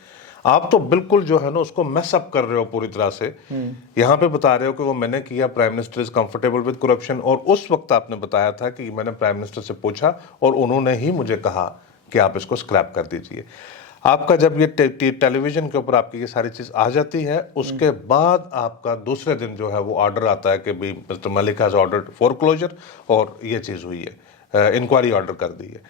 आप तो बिल्कुल जो है ना उसको मैस अप कर रहे हो पूरी तरह से। यहाँ पे बता रहे हो कि वो मैंने किया, prime minister is comfortable with corruption, और उस वक्त आपने बताया था कि मैंने प्राइम मिनिस्टर से पूछा और उन्होंने ही मुझे कहा कि आप इसको स्क्रैप कर दीजिए। आपका जब ये टेलीविजन के ऊपर आपकी ये सारी चीज आ जाती है, उसके बाद आपका दूसरे दिन जो है वो ऑर्डर आता है कि भाई mister Malik has ordered foreclosure, और ये चीज हुई है, इंक्वायरी ऑर्डर कर दी है,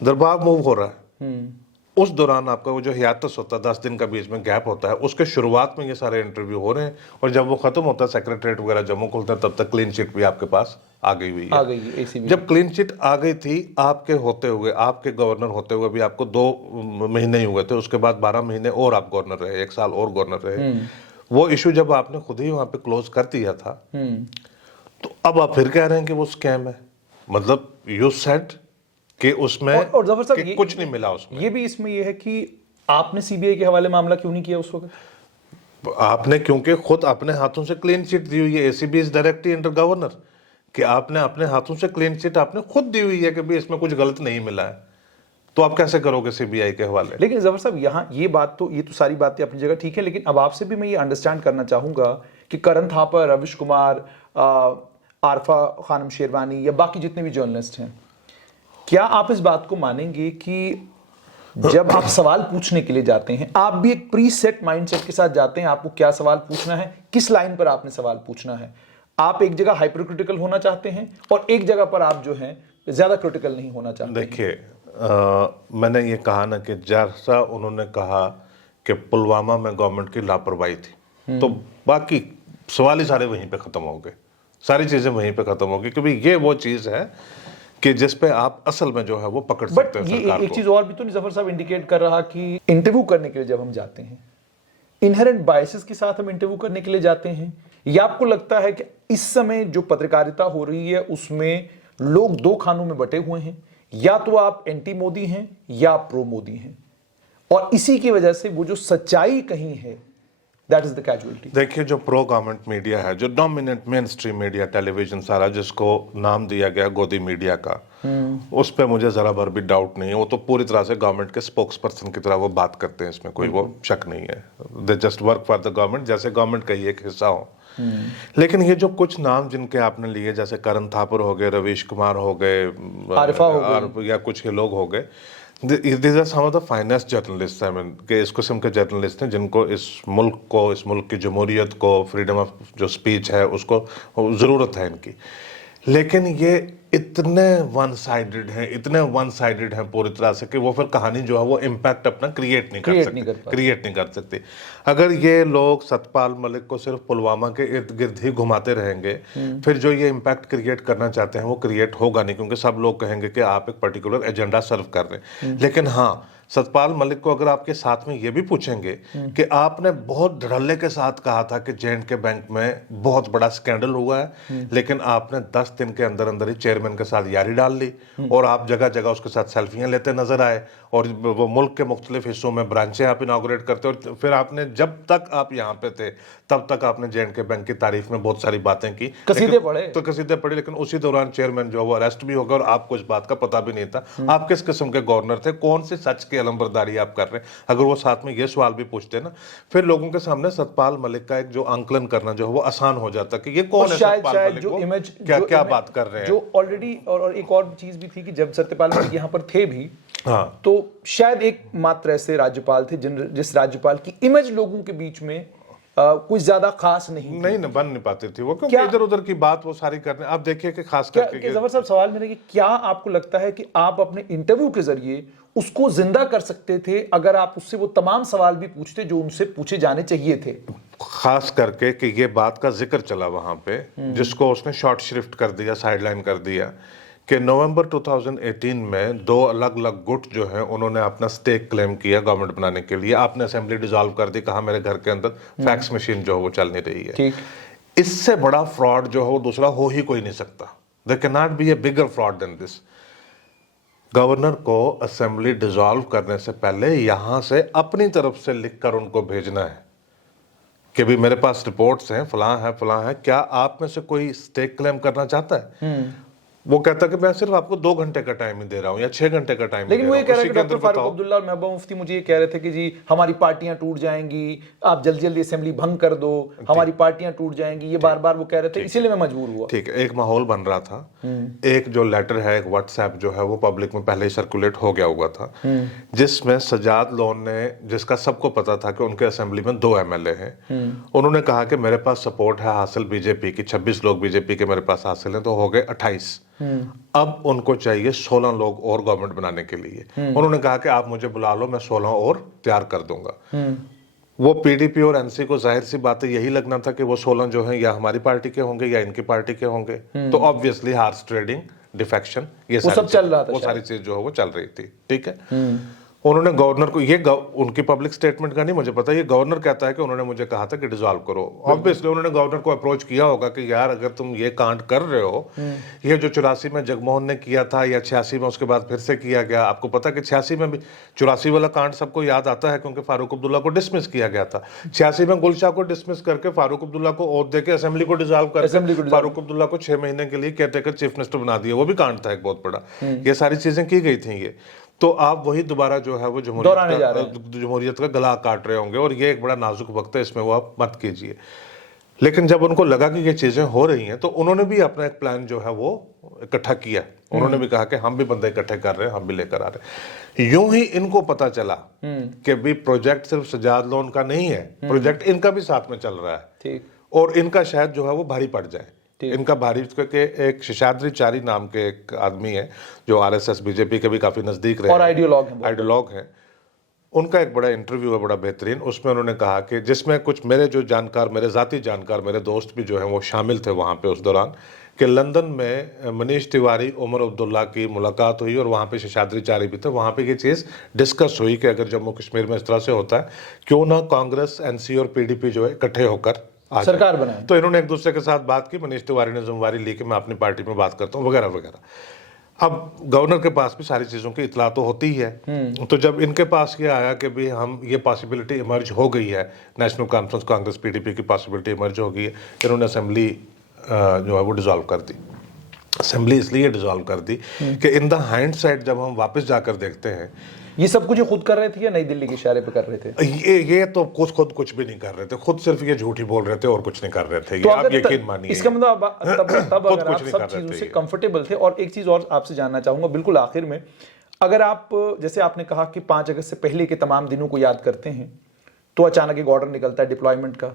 दरबार मूव हो रहा है। उस दौरान आपका वो जो हियातस होता है, 10 दिन का बीच में गैप होता है, उसके शुरुआत में ये सारे इंटरव्यू हो रहे हैं, और जब वो खत्म होता है, सेक्रेटरीट वगैरह जम्मू खुलता है, तब तक क्लीन चिट भी आपके पास आ गई हुई है। जब क्लीन चिट आ गई थी, आपके होते हुए, आपके गवर्नर होते हुए भी आपको 2 महीने ही हुए थे, उसके बाद 12 महीने और आप गवर्नर रहे, 1 साल और गवर्नर रहे। वो इशू जब आपने खुद ही वहां पे क्लोज कर दिया था, तो अब आप फिर कह रहे हैं कि वो स्कैम है। मतलब यू सेड कि उसमें और जफर साहब, कुछ नहीं मिला उसमें। ये भी इसमें ये है कि आपने सीबीआई के हवाले मामला क्यों नहीं किया उस वक्त? आपने क्योंकि खुद अपने हाथों से क्लीन चिट दी हुई है, ACB is directly under governor, कि आपने अपने हाथों से क्लीन चिट आपने खुद दी हुई है कि भाई इसमें कुछ गलत नहीं मिला है, तो आप कैसे करोगे सीबीआई के हवाले? लेकिन जफर साहब यहाँ ये तो सारी बातें अपनी जगह ठीक है, लेकिन अब आपसे भी मैं ये अंडरस्टैंड करना चाहूंगा कि करण थापर, रविश कुमार, आरफा खानम शेरवानी या बाकी जितने भी जर्नलिस्ट हैं, क्या आप इस बात को मानेंगे कि जब आप सवाल पूछने के लिए जाते हैं, आप भी एक प्री सेट माइंडसेट के साथ जाते हैं, आपको क्या सवाल पूछना है, किस लाइन पर आपने सवाल पूछना है, आप एक जगह हाइपर क्रिटिकल होना चाहते हैं और एक जगह पर आप जो है ज्यादा क्रिटिकल नहीं होना चाहते? देखिए, मैंने ये कहा ना कि जैसा उन्होंने कहा कि पुलवामा में गवर्नमेंट की लापरवाही थी, तो बाकी सवाल ही सारे वहीं पे खत्म हो गए, सारी चीजें वहीं पे खत्म हो गई, क्योंकि ये वो चीज है कि जिस पे आप असल में जो है वो पकड़ सकते हैं ये सरकार एक को। चीज और भी तो नहीं जफर साहब इंडिकेट कर रहा कि इंटरव्यू करने के लिए जब हम जाते हैं, इनहेरेंट बायसेस के साथ हम इंटरव्यू करने के लिए जाते हैं, या आपको लगता है कि इस समय जो पत्रकारिता हो रही है उसमें लोग दो खानों में बटे हुए हैं, या तो आप एंटी मोदी हैं या आप प्रो मोदी हैं, और इसी की वजह से वो जो सच्चाई कहीं है, दैट इज द कैजुअलिटी? देखिए, जो प्रो गवर्नमेंट मीडिया है, जो dominant main stream media, television सारा, जिसको नाम दिया गया गोदी मीडिया का, उस पर मुझे जरा भर भी डाउट नहीं है। वो तो पूरी तरह से गवर्नमेंट के स्पोक्स पर्सन की तरह वो बात करते हैं, इसमें कोई वो शक नहीं है। They just work for the government, जैसे गवर्नमेंट का ही एक हिस्सा हो। लेकिन ये जो कुछ नाम जिनके आपने लिए, जैसे करण थापर हो गए, रवीश कुमार हो गए, आरिफा हो गई, या कुछ ये लोग हो गए, these are some of the finest journalists, I mean, कि इस किस्म के जर्नलिस्ट हैं जिनको इस मुल्क की जमहूरियत को, फ्रीडम ऑफ जो स्पीच है उसको ज़रूरत है इनकी। लेकिन ये इतने वन साइडेड हैं पूरी तरह से कि वो फिर कहानी जो है वो इम्पैक्ट अपना क्रिएट नहीं कर सकती। अगर ये लोग सतपाल मलिक को सिर्फ पुलवामा के इर्द गिर्द ही घुमाते रहेंगे, फिर जो ये इम्पैक्ट क्रिएट करना चाहते हैं वो क्रिएट होगा नहीं, क्योंकि सब लोग कहेंगे कि आप एक पर्टिकुलर एजेंडा सर्व कर रहे हैं। लेकिन हाँ, सतपाल मलिक को अगर आपके साथ में ये भी पूछेंगे कि आपने बहुत धड़ल्ले के साथ कहा था कि J&K बैंक में बहुत बड़ा स्कैंडल हुआ है, लेकिन आपने 10 दिन के अंदर अंदर ही चेयरमैन के साथ यारी डाल ली और आप जगह जगह उसके साथ सेल्फियां लेते नजर आए, और वो मुल्क के मुख्तलिफ हिस्सों में ब्रांचें आप इनाग्रेट करते, और फिर आपने जब तक आप यहाँ पे थे तब तक आपने J&K बैंक की तारीफ में बहुत सारी बातें की, कसीदे पढ़े, लेकिन उसी दौरान चेयरमैन जो है वो अरेस्ट भी हो गया और आपको इस बात का पता भी नहीं था। आप किस किस्म के गवर्नर थे, कौन सी सच की अलंबरदारी आप कर रहे हैं? अगर वो साथ में ये सवाल भी पूछते ना, फिर लोगों के सामने सतपाल मलिक का एक जो आंकलन करना जो है वो आसान हो जाता कि ये कौन है सतपाल मलिक, जो इमेज क्या बात कर रहे हैं, जो ऑलरेडी। और एक और चीज भी थी कि जब सत्यपाल मलिक यहाँ पर थे भी, हाँ, तो शायद एक मात्र ऐसे राज्यपाल थे जिस राज्यपाल की इमेज लोगों के बीच में कुछ ज्यादा खास नहीं बन नहीं पाती थी वो, क्योंकि इधर उधर की बात वो सारी करने। आप देखिए कि खास करके जफर साहब, सवाल मेरा कि क्या आपको लगता है कि आप अपने इंटरव्यू के जरिए उसको जिंदा कर सकते थे अगर आप उससे वो तमाम सवाल भी पूछते जो उनसे पूछे जाने चाहिए थे? खास करके कि ये बात का जिक्र चला वहां पे, जिसको उसने शॉर्ट श्रिफ्ट कर दिया, साइडलाइन कर दिया, कि नवंबर 2018 में 2 अलग अलग गुट जो है उन्होंने अपना स्टेक क्लेम किया गवर्नमेंट बनाने के लिए। आपने असेंबली डिसॉल्व कर दी, कहा मेरे घर के अंदर फैक्स मशीन जो है वो चल नहीं रही है। ठीक, इससे बड़ा फ्रॉड जो है वो दूसरा हो ही कोई नहीं सकता। There can not be a bigger fraud than this. Governor को असेंबली डिसॉल्व करने से पहले यहां से अपनी तरफ से लिखकर उनको भेजना है कि भी मेरे पास रिपोर्ट्स हैं, फलां है, क्या आप में से कोई स्टेक क्लेम करना चाहता है? वो कहता है कि मैं सिर्फ आपको 2 घंटे का टाइम ही दे रहा हूं या 6 घंटे का टाइम। लेकिन वो ये कह रहे हैं कि डॉक्टर फारूक अब्दुल्ला और महबूबा मुफ्ती मुझे ये कह रहे थे कि जी हमारी पार्टियां टूट जाएंगी, आप जल्दी जल्दी असेंबली भंग कर दो, हमारी पार्टियां टूट जाएंगी, ये बार बार वो कह रहे थे, इसीलिए मैं मजबूर हुआ। ठीक है, एक माहौल बन रहा था। एक जो लेटर है, एक व्हाट्सएप जो है वो पब्लिक में पहले ही सर्कुलेट हो गया हुआ था, जिसमें सजाद लोन ने, जिसका सबको पता था कि उनके असेंबली में 2 MLA हैं, उन्होंने कहा कि मेरे पास सपोर्ट है हासिल बीजेपी की, 26 लोग बीजेपी के मेरे पास हासिल हैं, तो हो गए 28। अब उनको चाहिए 16 लोग और गवर्नमेंट बनाने के लिए। उन्होंने कहा कि आप मुझे बुला लो, मैं 16 और तैयार कर दूंगा। वो पीडीपी और एनसी को जाहिर सी बात है यही लगना था कि वो 16 जो हैं या हमारी पार्टी के होंगे या इनकी पार्टी के होंगे, तो ऑब्वियसली हार्स ट्रेडिंग, डिफेक्शन, ये सब चल रहा था, वो सारी चीज जो है वो चल रही थी। ठीक है, उन्होंने गवर्नर को उनकी पब्लिक स्टेटमेंट का नहीं मुझे पता, ये गवर्नर कहता है कि उन्होंने मुझे कहा था कि डिसॉल्व करो। ऑब्वियसली उन्होंने गवर्नर को अप्रोच किया होगा कि यार अगर तुम ये कांड कर रहे हो, ये जो 84 में जगमोहन ने किया था या 86 में उसके बाद फिर से किया गया, आपको पता कि 86 में भी 84 वाला कांड सबको याद आता है क्योंकि फारूक अब्दुल्ला को डिसमिस किया गया था। 86 में गुलशाह को डिसमिस करके फारूक अब्दुल्ला को ओथ देके असेंबली को डिसॉल्व करके फारूक अब्दुल्ला को 6 महीने के लिए केयरटेकर चीफ मिनिस्टर बना दिया, वो भी कांड था एक बहुत बड़ा। ये सारी चीजें की गई थी। ये तो आप वही दोबारा जो है वो जमहूरियत का गला काट रहे होंगे, और ये एक बड़ा नाजुक वक्त है, इसमें वो आप मत कीजिए। लेकिन जब उनको लगा कि ये चीजें हो रही हैं तो उन्होंने भी अपना एक प्लान जो है वो इकट्ठा किया। उन्होंने भी कहा कि हम भी बंदे इकट्ठे कर रहे हैं, हम भी लेकर आ रहे हैं। यूं ही इनको पता चला कि भी प्रोजेक्ट सिर्फ सजाद लोन का नहीं है, प्रोजेक्ट इनका भी साथ में चल रहा है। ठीक। और इनका शायद जो है वो भारी पड़ जाए। इनका भारी के एक शेषाद्री नाम के एक आदमी है जो आरएसएस बीजेपी के भी काफी नजदीक रहे और आइडियोलॉग हैं। उनका एक बड़ा इंटरव्यू है, बड़ा बेहतरीन। उसमें उन्होंने कहा कि जिसमें कुछ मेरे जो जानकार, मेरे जाती जानकार, मेरे दोस्त भी जो हैं वो शामिल थे वहाँ पे उस दौरान, कि लंदन में मनीष तिवारी, उमर अब्दुल्ला की मुलाकात हुई और वहाँ पे शेषाद्री भी थे। वहाँ पे ये चीज़ डिस्कस हुई कि अगर जम्मू कश्मीर में इस तरह से होता है, क्यों ना कांग्रेस, एनसी और पीडीपी जो है इकट्ठे होकर सरकार बनाए। तो इन्होंने एक दूसरे के साथ बात की। मनीष तिवारी ने जिम्मेवारी ली कि मैं अपनी पार्टी में बात करता हूँ वगैरह वगैरह। अब गवर्नर के पास भी सारी चीज़ों की इतला तो होती ही है। तो जब इनके पास ये आया कि भी हम ये पॉसिबिलिटी इमर्ज हो गई है, नेशनल कॉन्फ्रेंस कांग्रेस पीडीपी की पॉसिबिलिटी इमर्ज हो गई है, इन्होंने असेंबली जो है वो डिसॉल्व कर दी। असेंबली इसलिए डिसॉल्व कर दी कि इन द हाइंड साइड जब हम वापस जाकर देखते हैं, ये सब कुछ खुद कर रहे थे या नई दिल्ली के इशारे पे कर रहे थे? ये तो खुद कुछ भी नहीं कर रहे थे, खुद सिर्फ ये झूठी बोल रहे थे और कुछ नहीं कर रहे थे। तो ये आप यकीन मानिए, इसका मतलब तब अगर आप सब चीजों से कंफर्टेबल थे। और एक चीज और आपसे जानना चाहूंगा बिल्कुल आखिर में, अगर आप, जैसे आपने कहा कि 5 अगस्त से पहले के तमाम दिनों को याद करते हैं, तो अचानक एक ऑर्डर निकलता है डिप्लॉयमेंट का,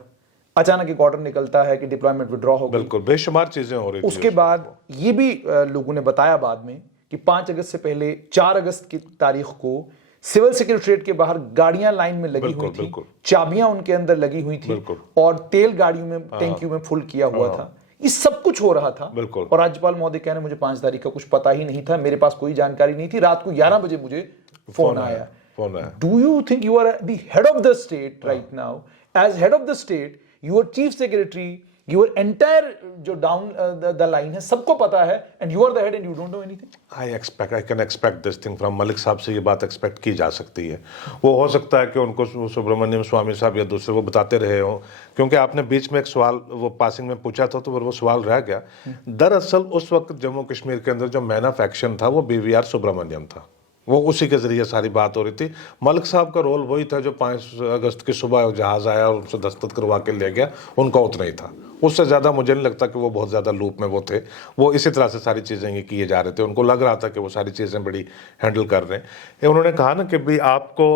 अचानक एक ऑर्डर निकलता है कि डिप्लॉयमेंट विड्रॉ हो गई, बिल्कुल बेशुमार चीजें हो रही थी। उसके बाद ये भी लोगों ने बताया बाद में कि 5 अगस्त से पहले 4 अगस्त की तारीख को सिविल सेक्रेटरीट के बाहर गाड़ियां लाइन में लगी हुई थी, चाबियां उनके अंदर लगी हुई थी, और तेल गाड़ियों में, टैंकियों में फुल किया हुआ था। ये सब कुछ हो रहा था। और राज्यपाल महोदय कह रहे मुझे 5 तारीख का कुछ पता ही नहीं था, मेरे पास कोई जानकारी नहीं थी, रात को 11 बजे मुझे फोन आया। Do you think you are the head of the state right now? As head of the state, your chief secretary, your entire जो डाउन द लाइन है, सबको पता है, and you are the head and you don't know anything. I can expect this thing from Malik साहब से। ये बात expect की जा सकती है। वो हो सकता है कि उनको सुब्रमण्यम स्वामी साहब या दूसरे वो बताते रहे हो, क्योंकि आपने बीच में एक सवाल वो पासिंग में पूछा था, तो वो सवाल रह गया। दरअसल उस वक्त जम्मू कश्मीर के अंदर जो मैन ऑफ एक्शन था वो बीवीआर सुब्रमण्यम था, वो उसी के जरिए सारी बात हो रही थी। मलिक साहब का रोल वही था जो 5 अगस्त की सुबह जहाज आया और उनसे दस्तखत करवा के ले गया, उनका उतना ही था। उससे ज़्यादा मुझे नहीं लगता कि वो बहुत ज़्यादा लूप में वो थे। वो इसी तरह से सारी चीज़ें ये किए जा रहे थे, उनको लग रहा था कि वो सारी चीज़ें बड़ी हैंडल कर रहे हैं। उन्होंने कहा ना कि भी आपको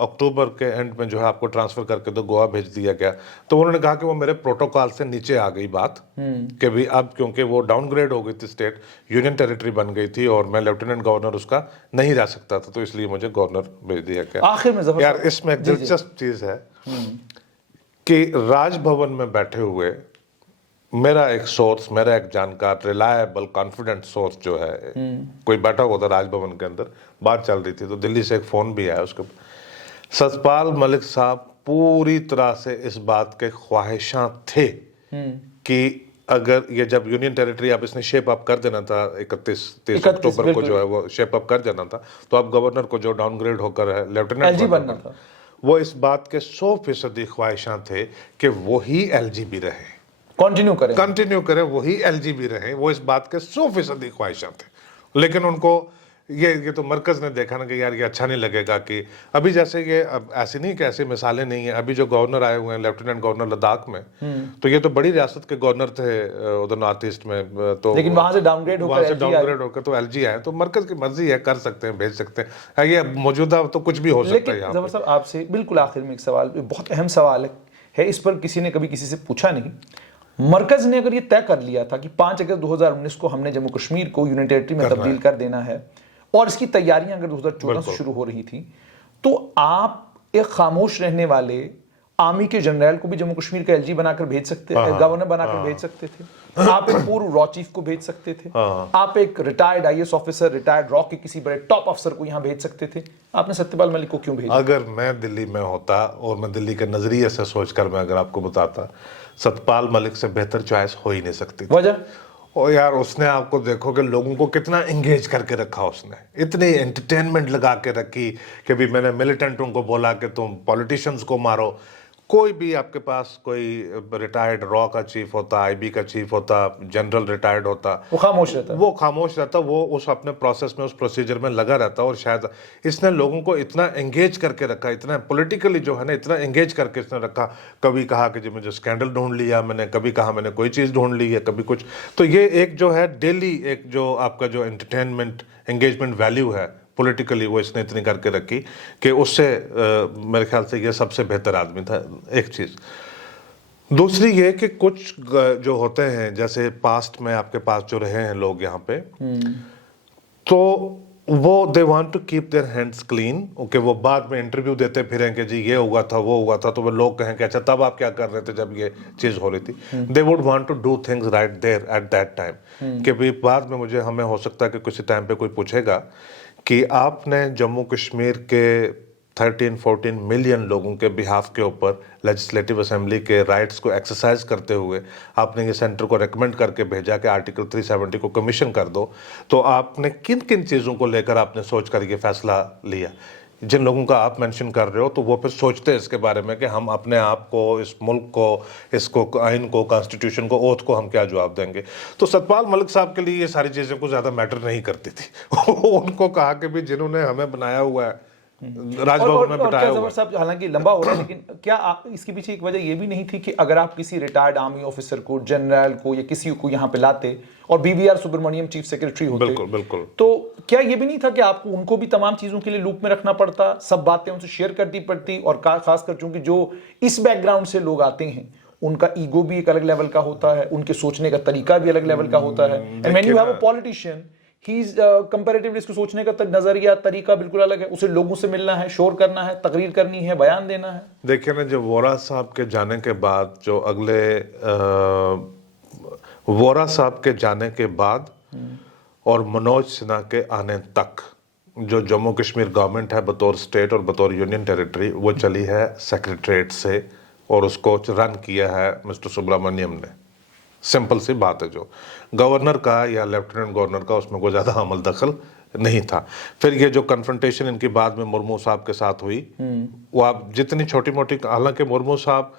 अक्टूबर के एंड में जो है आपको ट्रांसफ़र करके तो गोवा भेज दिया गया। तो उन्होंने कहा कि वो मेरे प्रोटोकॉल से नीचे आ गई बात, कि भी अब क्योंकि वो डाउनग्रेड हो गई थी, स्टेट यूनियन टेरिटरी बन गई थी और मैं लेफ्टिनेंट गवर्नर उसका नहीं रह सकता था, तो इसलिए मुझे गवर्नर भेज दिया गया। आखिर में यार इसमें एक दिलचस्प चीज़ है कि राजभवन में बैठे हुए मेरा एक सोर्स, मेरा एक जानकार, रिलायबल कॉन्फिडेंट सोर्स जो है, कोई बैठा हुआ था राजभवन के अंदर, बात चल रही थी, तो दिल्ली से एक फोन भी आया उसके। सतपाल मलिक साहब पूरी तरह से इस बात के ख्वाहिशां थे कि अगर ये जब यूनियन टेरिटरी अब इसने शेप अप कर देना था 31 अक्टूबर को जो है वो शेप अप कर देना था, तो अब गवर्नर को जो डाउनग्रेड होकर है लेफ्टिनेंट बनना था, वो इस बात के 100% ख्वाहिशां थे कि वही एलजीबी रहे, कंटिन्यू करें, वही एलजीबी रहे। वो इस बात के 100% ख्वाहिशां थे। लेकिन उनको ये तो मरकज ने देखा ना कि यार ये अच्छा नहीं लगेगा कि अभी जैसे ये अब ऐसी नहीं कि ऐसी मिसालें नहीं है। अभी जो गवर्नर आए हुए हैं, लेफ्टिनेंट गवर्नर लद्दाख में, तो ये तो बड़ी रियासत के गवर्नर थे उधर नॉर्थ ईस्ट में, तो लेकिन वहां से डाउनग्रेड होकर तो एलजी आए। तो मरकज की मर्जी है, कर सकते हैं, भेज सकते हैं, ये मौजूदा तो कुछ भी हो सकता है। जफर साहब आपसे बिल्कुल आखिर में एक सवाल, बहुत अहम सवाल है, इस पर किसी ने कभी किसी से पूछा नहीं। मरकज ने अगर ये तय कर लिया था कि 5 अगस्त 2019 को हमने जम्मू कश्मीर को यूनियन टेरिटरी में तब्दील कर देना है, और इसकी तैयारियां अगर 2014 से शुरू हो रही थी, तो आप एक खामोश रहने वाले आर्मी के जनरल को भी जम्मू कश्मीर का एलजी बनाकर भेज सकते थे, गवर्नर बनाकर भेज सकते थे। आप एक पूर्व रॉ चीफ को भेज सकते थे, आप एक retired IAS officer, retired raw के किसी बड़े टॉप अफसर को यहाँ भेज सकते थे। आपने सत्यपाल मलिक को क्यों भेजा? अगर मैं दिल्ली में होता और मैं दिल्ली के नजरिए से सोचकर मैं अगर आपको बताता, सतपाल मलिक से बेहतर चॉइस हो ही नहीं सकती थी। वजह? और यार उसने, आपको देखो कि लोगों को कितना एंगेज करके रखा, उसने इतनी एंटरटेनमेंट लगा के रखी कि भी मैंने मिलिटेंटों को बोला कि तुम पॉलिटिशियंस को मारो। कोई भी आपके पास कोई रिटायर्ड रॉ का चीफ होता, आईबी का चीफ होता, जनरल रिटायर्ड होता, वो खामोश रहता, वो उस अपने प्रोसेस में, उस प्रोसीजर में लगा रहता। और शायद इसने लोगों को इतना एंगेज करके रखा, इतना पॉलिटिकली जो है ना, इतना एंगेज करके इसने रखा। कभी कहा कि जी मुझे स्कैंडल ढूंढ लिया मैंने, कभी कहा मैंने कोई चीज़ ढूंढ ली है, कभी कुछ। तो ये एक जो है डेली एक जो आपका जो एंटरटेनमेंट एंगेजमेंट वैल्यू है पॉलिटिकली, वो इसने इतनी करके रखी कि उससे मेरे ख्याल से ये सबसे बेहतर आदमी था। एक चीज़। दूसरी ये कि कुछ जो होते हैं, जैसे पास्ट में आपके पास जो रहे हैं लोग यहाँ पे, तो वो they want to keep their hands clean. Okay, वो बाद में इंटरव्यू देते फिरें कि जी ये हुआ था, वो हुआ था, तो वो लोग कहें कि अच्छा तब आप क्या कर रहे थे जब ये चीज़ हो रही थी। They would want to do things right there at that time, कि भाई बाद में मुझे हमें हो सकता है कि किसी टाइम पे कोई पूछेगा कि आपने जम्मू कश्मीर के 13-14 मिलियन लोगों के बिहाफ के ऊपर लेजिस्लेटिव असेंबली के राइट्स को एक्सरसाइज करते हुए आपने ये सेंटर को रेकमेंड करके भेजा कि आर्टिकल 370 को कमीशन कर दो, तो आपने किन किन चीज़ों को लेकर आपने सोच कर ये फैसला लिया। जिन लोगों का आप मेंशन कर रहे हो, तो वो फिर सोचते हैं इसके बारे में कि हम अपने आप को, इस मुल्क को, इसको, आइन को, कॉन्स्टिट्यूशन को, ओथ को हम क्या जवाब देंगे। तो सतपाल मलिक साहब के लिए ये सारी चीज़ें को ज़्यादा मैटर नहीं करती थी। उनको कहा कि भी जिन्होंने हमें बनाया हुआ है, राजभवन में बिठाया हुआ है। साहब, हालांकि लंबा हो रहा है, लेकिन क्या इसके पीछे एक वजह ये भी नहीं थी कि अगर आप किसी रिटायर्ड आर्मी ऑफिसर को, जनरल को या किसी को यहाँ पे लाते और बीवीआर सुब्रमण्यम चीफ सेक्रेटरी होते, बिल्कुल बिल्कुल, तो क्या ये भी नहीं था कि आपको उनको भी तमाम चीजों के लिए लूप में रखना पड़ता, सब बातें उनसे शेयर करनी पड़ती, और खासकर चूंकि जो इस बैकग्राउंड से लोग आते हैं उनका ईगो भी एक अलग लेवल का होता है, उनके सोचने का तरीका भी अलग लेवल का होता है। And when you have a politician, he is comparatively, इसको सोचने का नजरिया, तरीका बिल्कुल अलग है। उसे लोगों से मिलना है, शोर करना है, तकरीर करनी है, बयान देना है। देखिए ना, जब वोरा साहब के जाने के बाद, जो अगले वोरा साहब के जाने के बाद और मनोज सिन्हा के आने तक जो जम्मू कश्मीर गवर्नमेंट है बतौर स्टेट और बतौर यूनियन टेरिटरी, वो चली है सेक्रेटरीट से, और उसको रन किया है मिस्टर सुब्रमण्यम ने। सिंपल सी बात है, जो गवर्नर का या लेफ्टिनेंट गवर्नर का उसमें कोई ज़्यादा अमल दखल नहीं था। फिर ये जो कन्फ्रंटेशन इनकी बाद में मुर्मू साहब के साथ हुई, वो आप जितनी छोटी मोटी, हालांकि मुर्मू साहब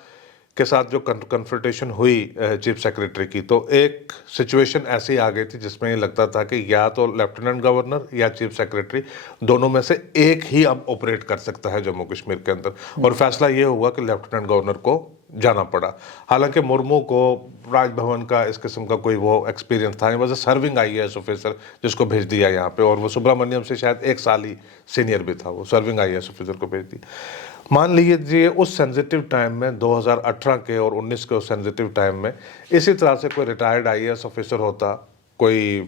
के साथ जो कन्फ्रंटेशन हुई चीफ सेक्रेटरी की, तो एक सिचुएशन ऐसी आ गई थी जिसमें ये लगता था कि या तो लेफ्टिनेंट गवर्नर या चीफ सेक्रेटरी, दोनों में से एक ही अब ऑपरेट कर सकता है जम्मू कश्मीर के अंदर। और फैसला ये हुआ कि लेफ्टिनेंट गवर्नर को जाना पड़ा। हालांकि मुर्मू को राजभवन का इस किस्म का कोई वो एक्सपीरियंस था, वजह सर्विंग आईएएस ऑफिसर जिसको भेज दिया यहाँ पे, और वो सुब्रमण्यम से शायद 1 साल ही सीनियर भी था, वो सर्विंग आईएएस ऑफिसर को भेज दिया। मान लीजिए उस सेंसिटिव टाइम में 2018 के और 19 के उस सेंसिटिव टाइम में इसी तरह से कोई रिटायर्ड आईएएस ऑफिसर होता, कोई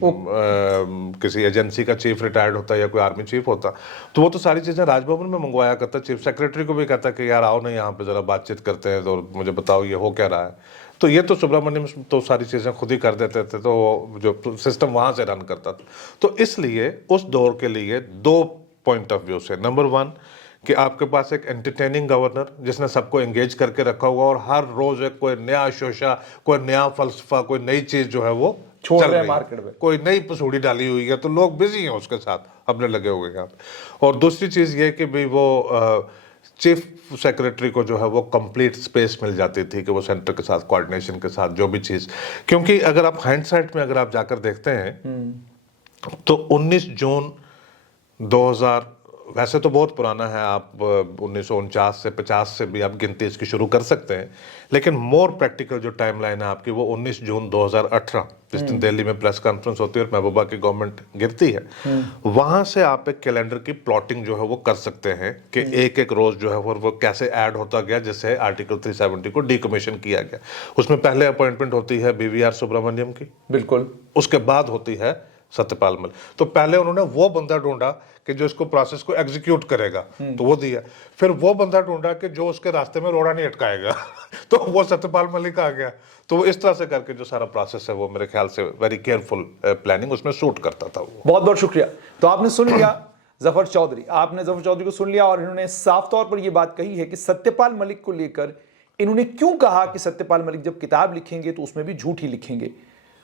किसी एजेंसी का चीफ रिटायर्ड होता या कोई आर्मी चीफ होता, तो वो तो सारी चीज़ें राजभवन में मंगवाया करता। चीफ सेक्रेटरी को भी कहता कि यार आओ ना यहाँ पे ज़रा बातचीत करते हैं, तो मुझे बताओ ये हो क्या रहा है। तो ये तो सुब्रमण्यम तो सारी चीज़ें खुद ही कर देते थे, तो जो सिस्टम वहाँ से रन करता था। तो इसलिए उस दौर के लिए 2 पॉइंट ऑफ व्यू से, नंबर 1 कि आपके पास एक एंटरटेनिंग गवर्नर जिसने सबको एंगेज करके रखा हुआ, और हर रोज एक कोई नया शोशा, कोई नया फलसफा, कोई नई चीज जो है वो छोड़ चल रहे रही मार्केट में, कोई नई पसूड़ी डाली हुई है, तो लोग बिजी हैं उसके साथ, अपने लगे हुए हैं। और दूसरी चीज ये कि भाई वो चीफ सेक्रेटरी को जो है वो कंप्लीट स्पेस मिल जाती थी कि वो सेंटर के साथ कोऑर्डिनेशन के साथ जो भी चीज, क्योंकि अगर आप हाइंडसाइट में अगर आप जाकर देखते हैं तो 19 जून 2000, वैसे तो बहुत पुराना है, आप 1949 से 50 से भी आप गिनती इसकी शुरू कर सकते हैं, लेकिन मोर प्रैक्टिकल जो टाइमलाइन है आपकी वो 19 जून 2018, जिस दिन दिल्ली में प्रेस कॉन्फ्रेंस होती है और महबूबा की गवर्नमेंट गिरती है, वहां से आप एक कैलेंडर की प्लॉटिंग जो है वो कर सकते हैं कि एक एक रोज जो है वो कैसे ऐड होता गया, जिससे आर्टिकल 370 को डीकमीशन किया गया। उसमें पहले अपॉइंटमेंट होती है बीवीआर सुब्रमण्यम की, बिल्कुल, उसके बाद होती है सत्यपाल मलिक। तो पहले उन्होंने वो बंदा ढूंढा कि जो इसको प्रोसेस को एग्जीक्यूट करेगा, तो वो दिया। फिर वो बंदा ढूंढा कि जो उसके रास्ते में रोड़ा नहीं अटकाएगा तो वो सत्यपाल मलिक आ गया। तो इस तरह से करके जो सारा प्रोसेस है वो मेरे ख्याल से वेरी केयरफुल प्लानिंग उसमें सूट करता था वो। बहुत बहुत शुक्रिया। तो आपने सुन लिया जफर चौधरी, आपने जफर चौधरी को सुन लिया और इन्होंने साफ तौर पर यह बात कही है कि सत्यपाल मलिक को लेकर इन्होंने क्यों कहा कि सत्यपाल मलिक जब किताब लिखेंगे तो उसमें भी झूठ ही लिखेंगे।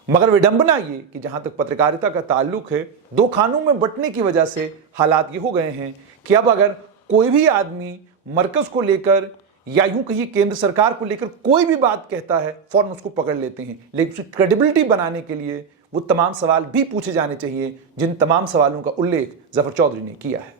मगर विडंबना ये कि जहां तक पत्रकारिता का ताल्लुक है, दो खानों में बंटने की वजह से हालात ये हो गए हैं कि अब अगर कोई भी आदमी मरकज को लेकर या यूं कहिए केंद्र सरकार को लेकर कोई भी बात कहता है, फौरन उसको पकड़ लेते हैं। लेकिन उसकी क्रेडिबिलिटी बनाने के लिए वो तमाम सवाल भी पूछे जाने चाहिए जिन तमाम सवालों का उल्लेख जफर चौधरी ने किया है।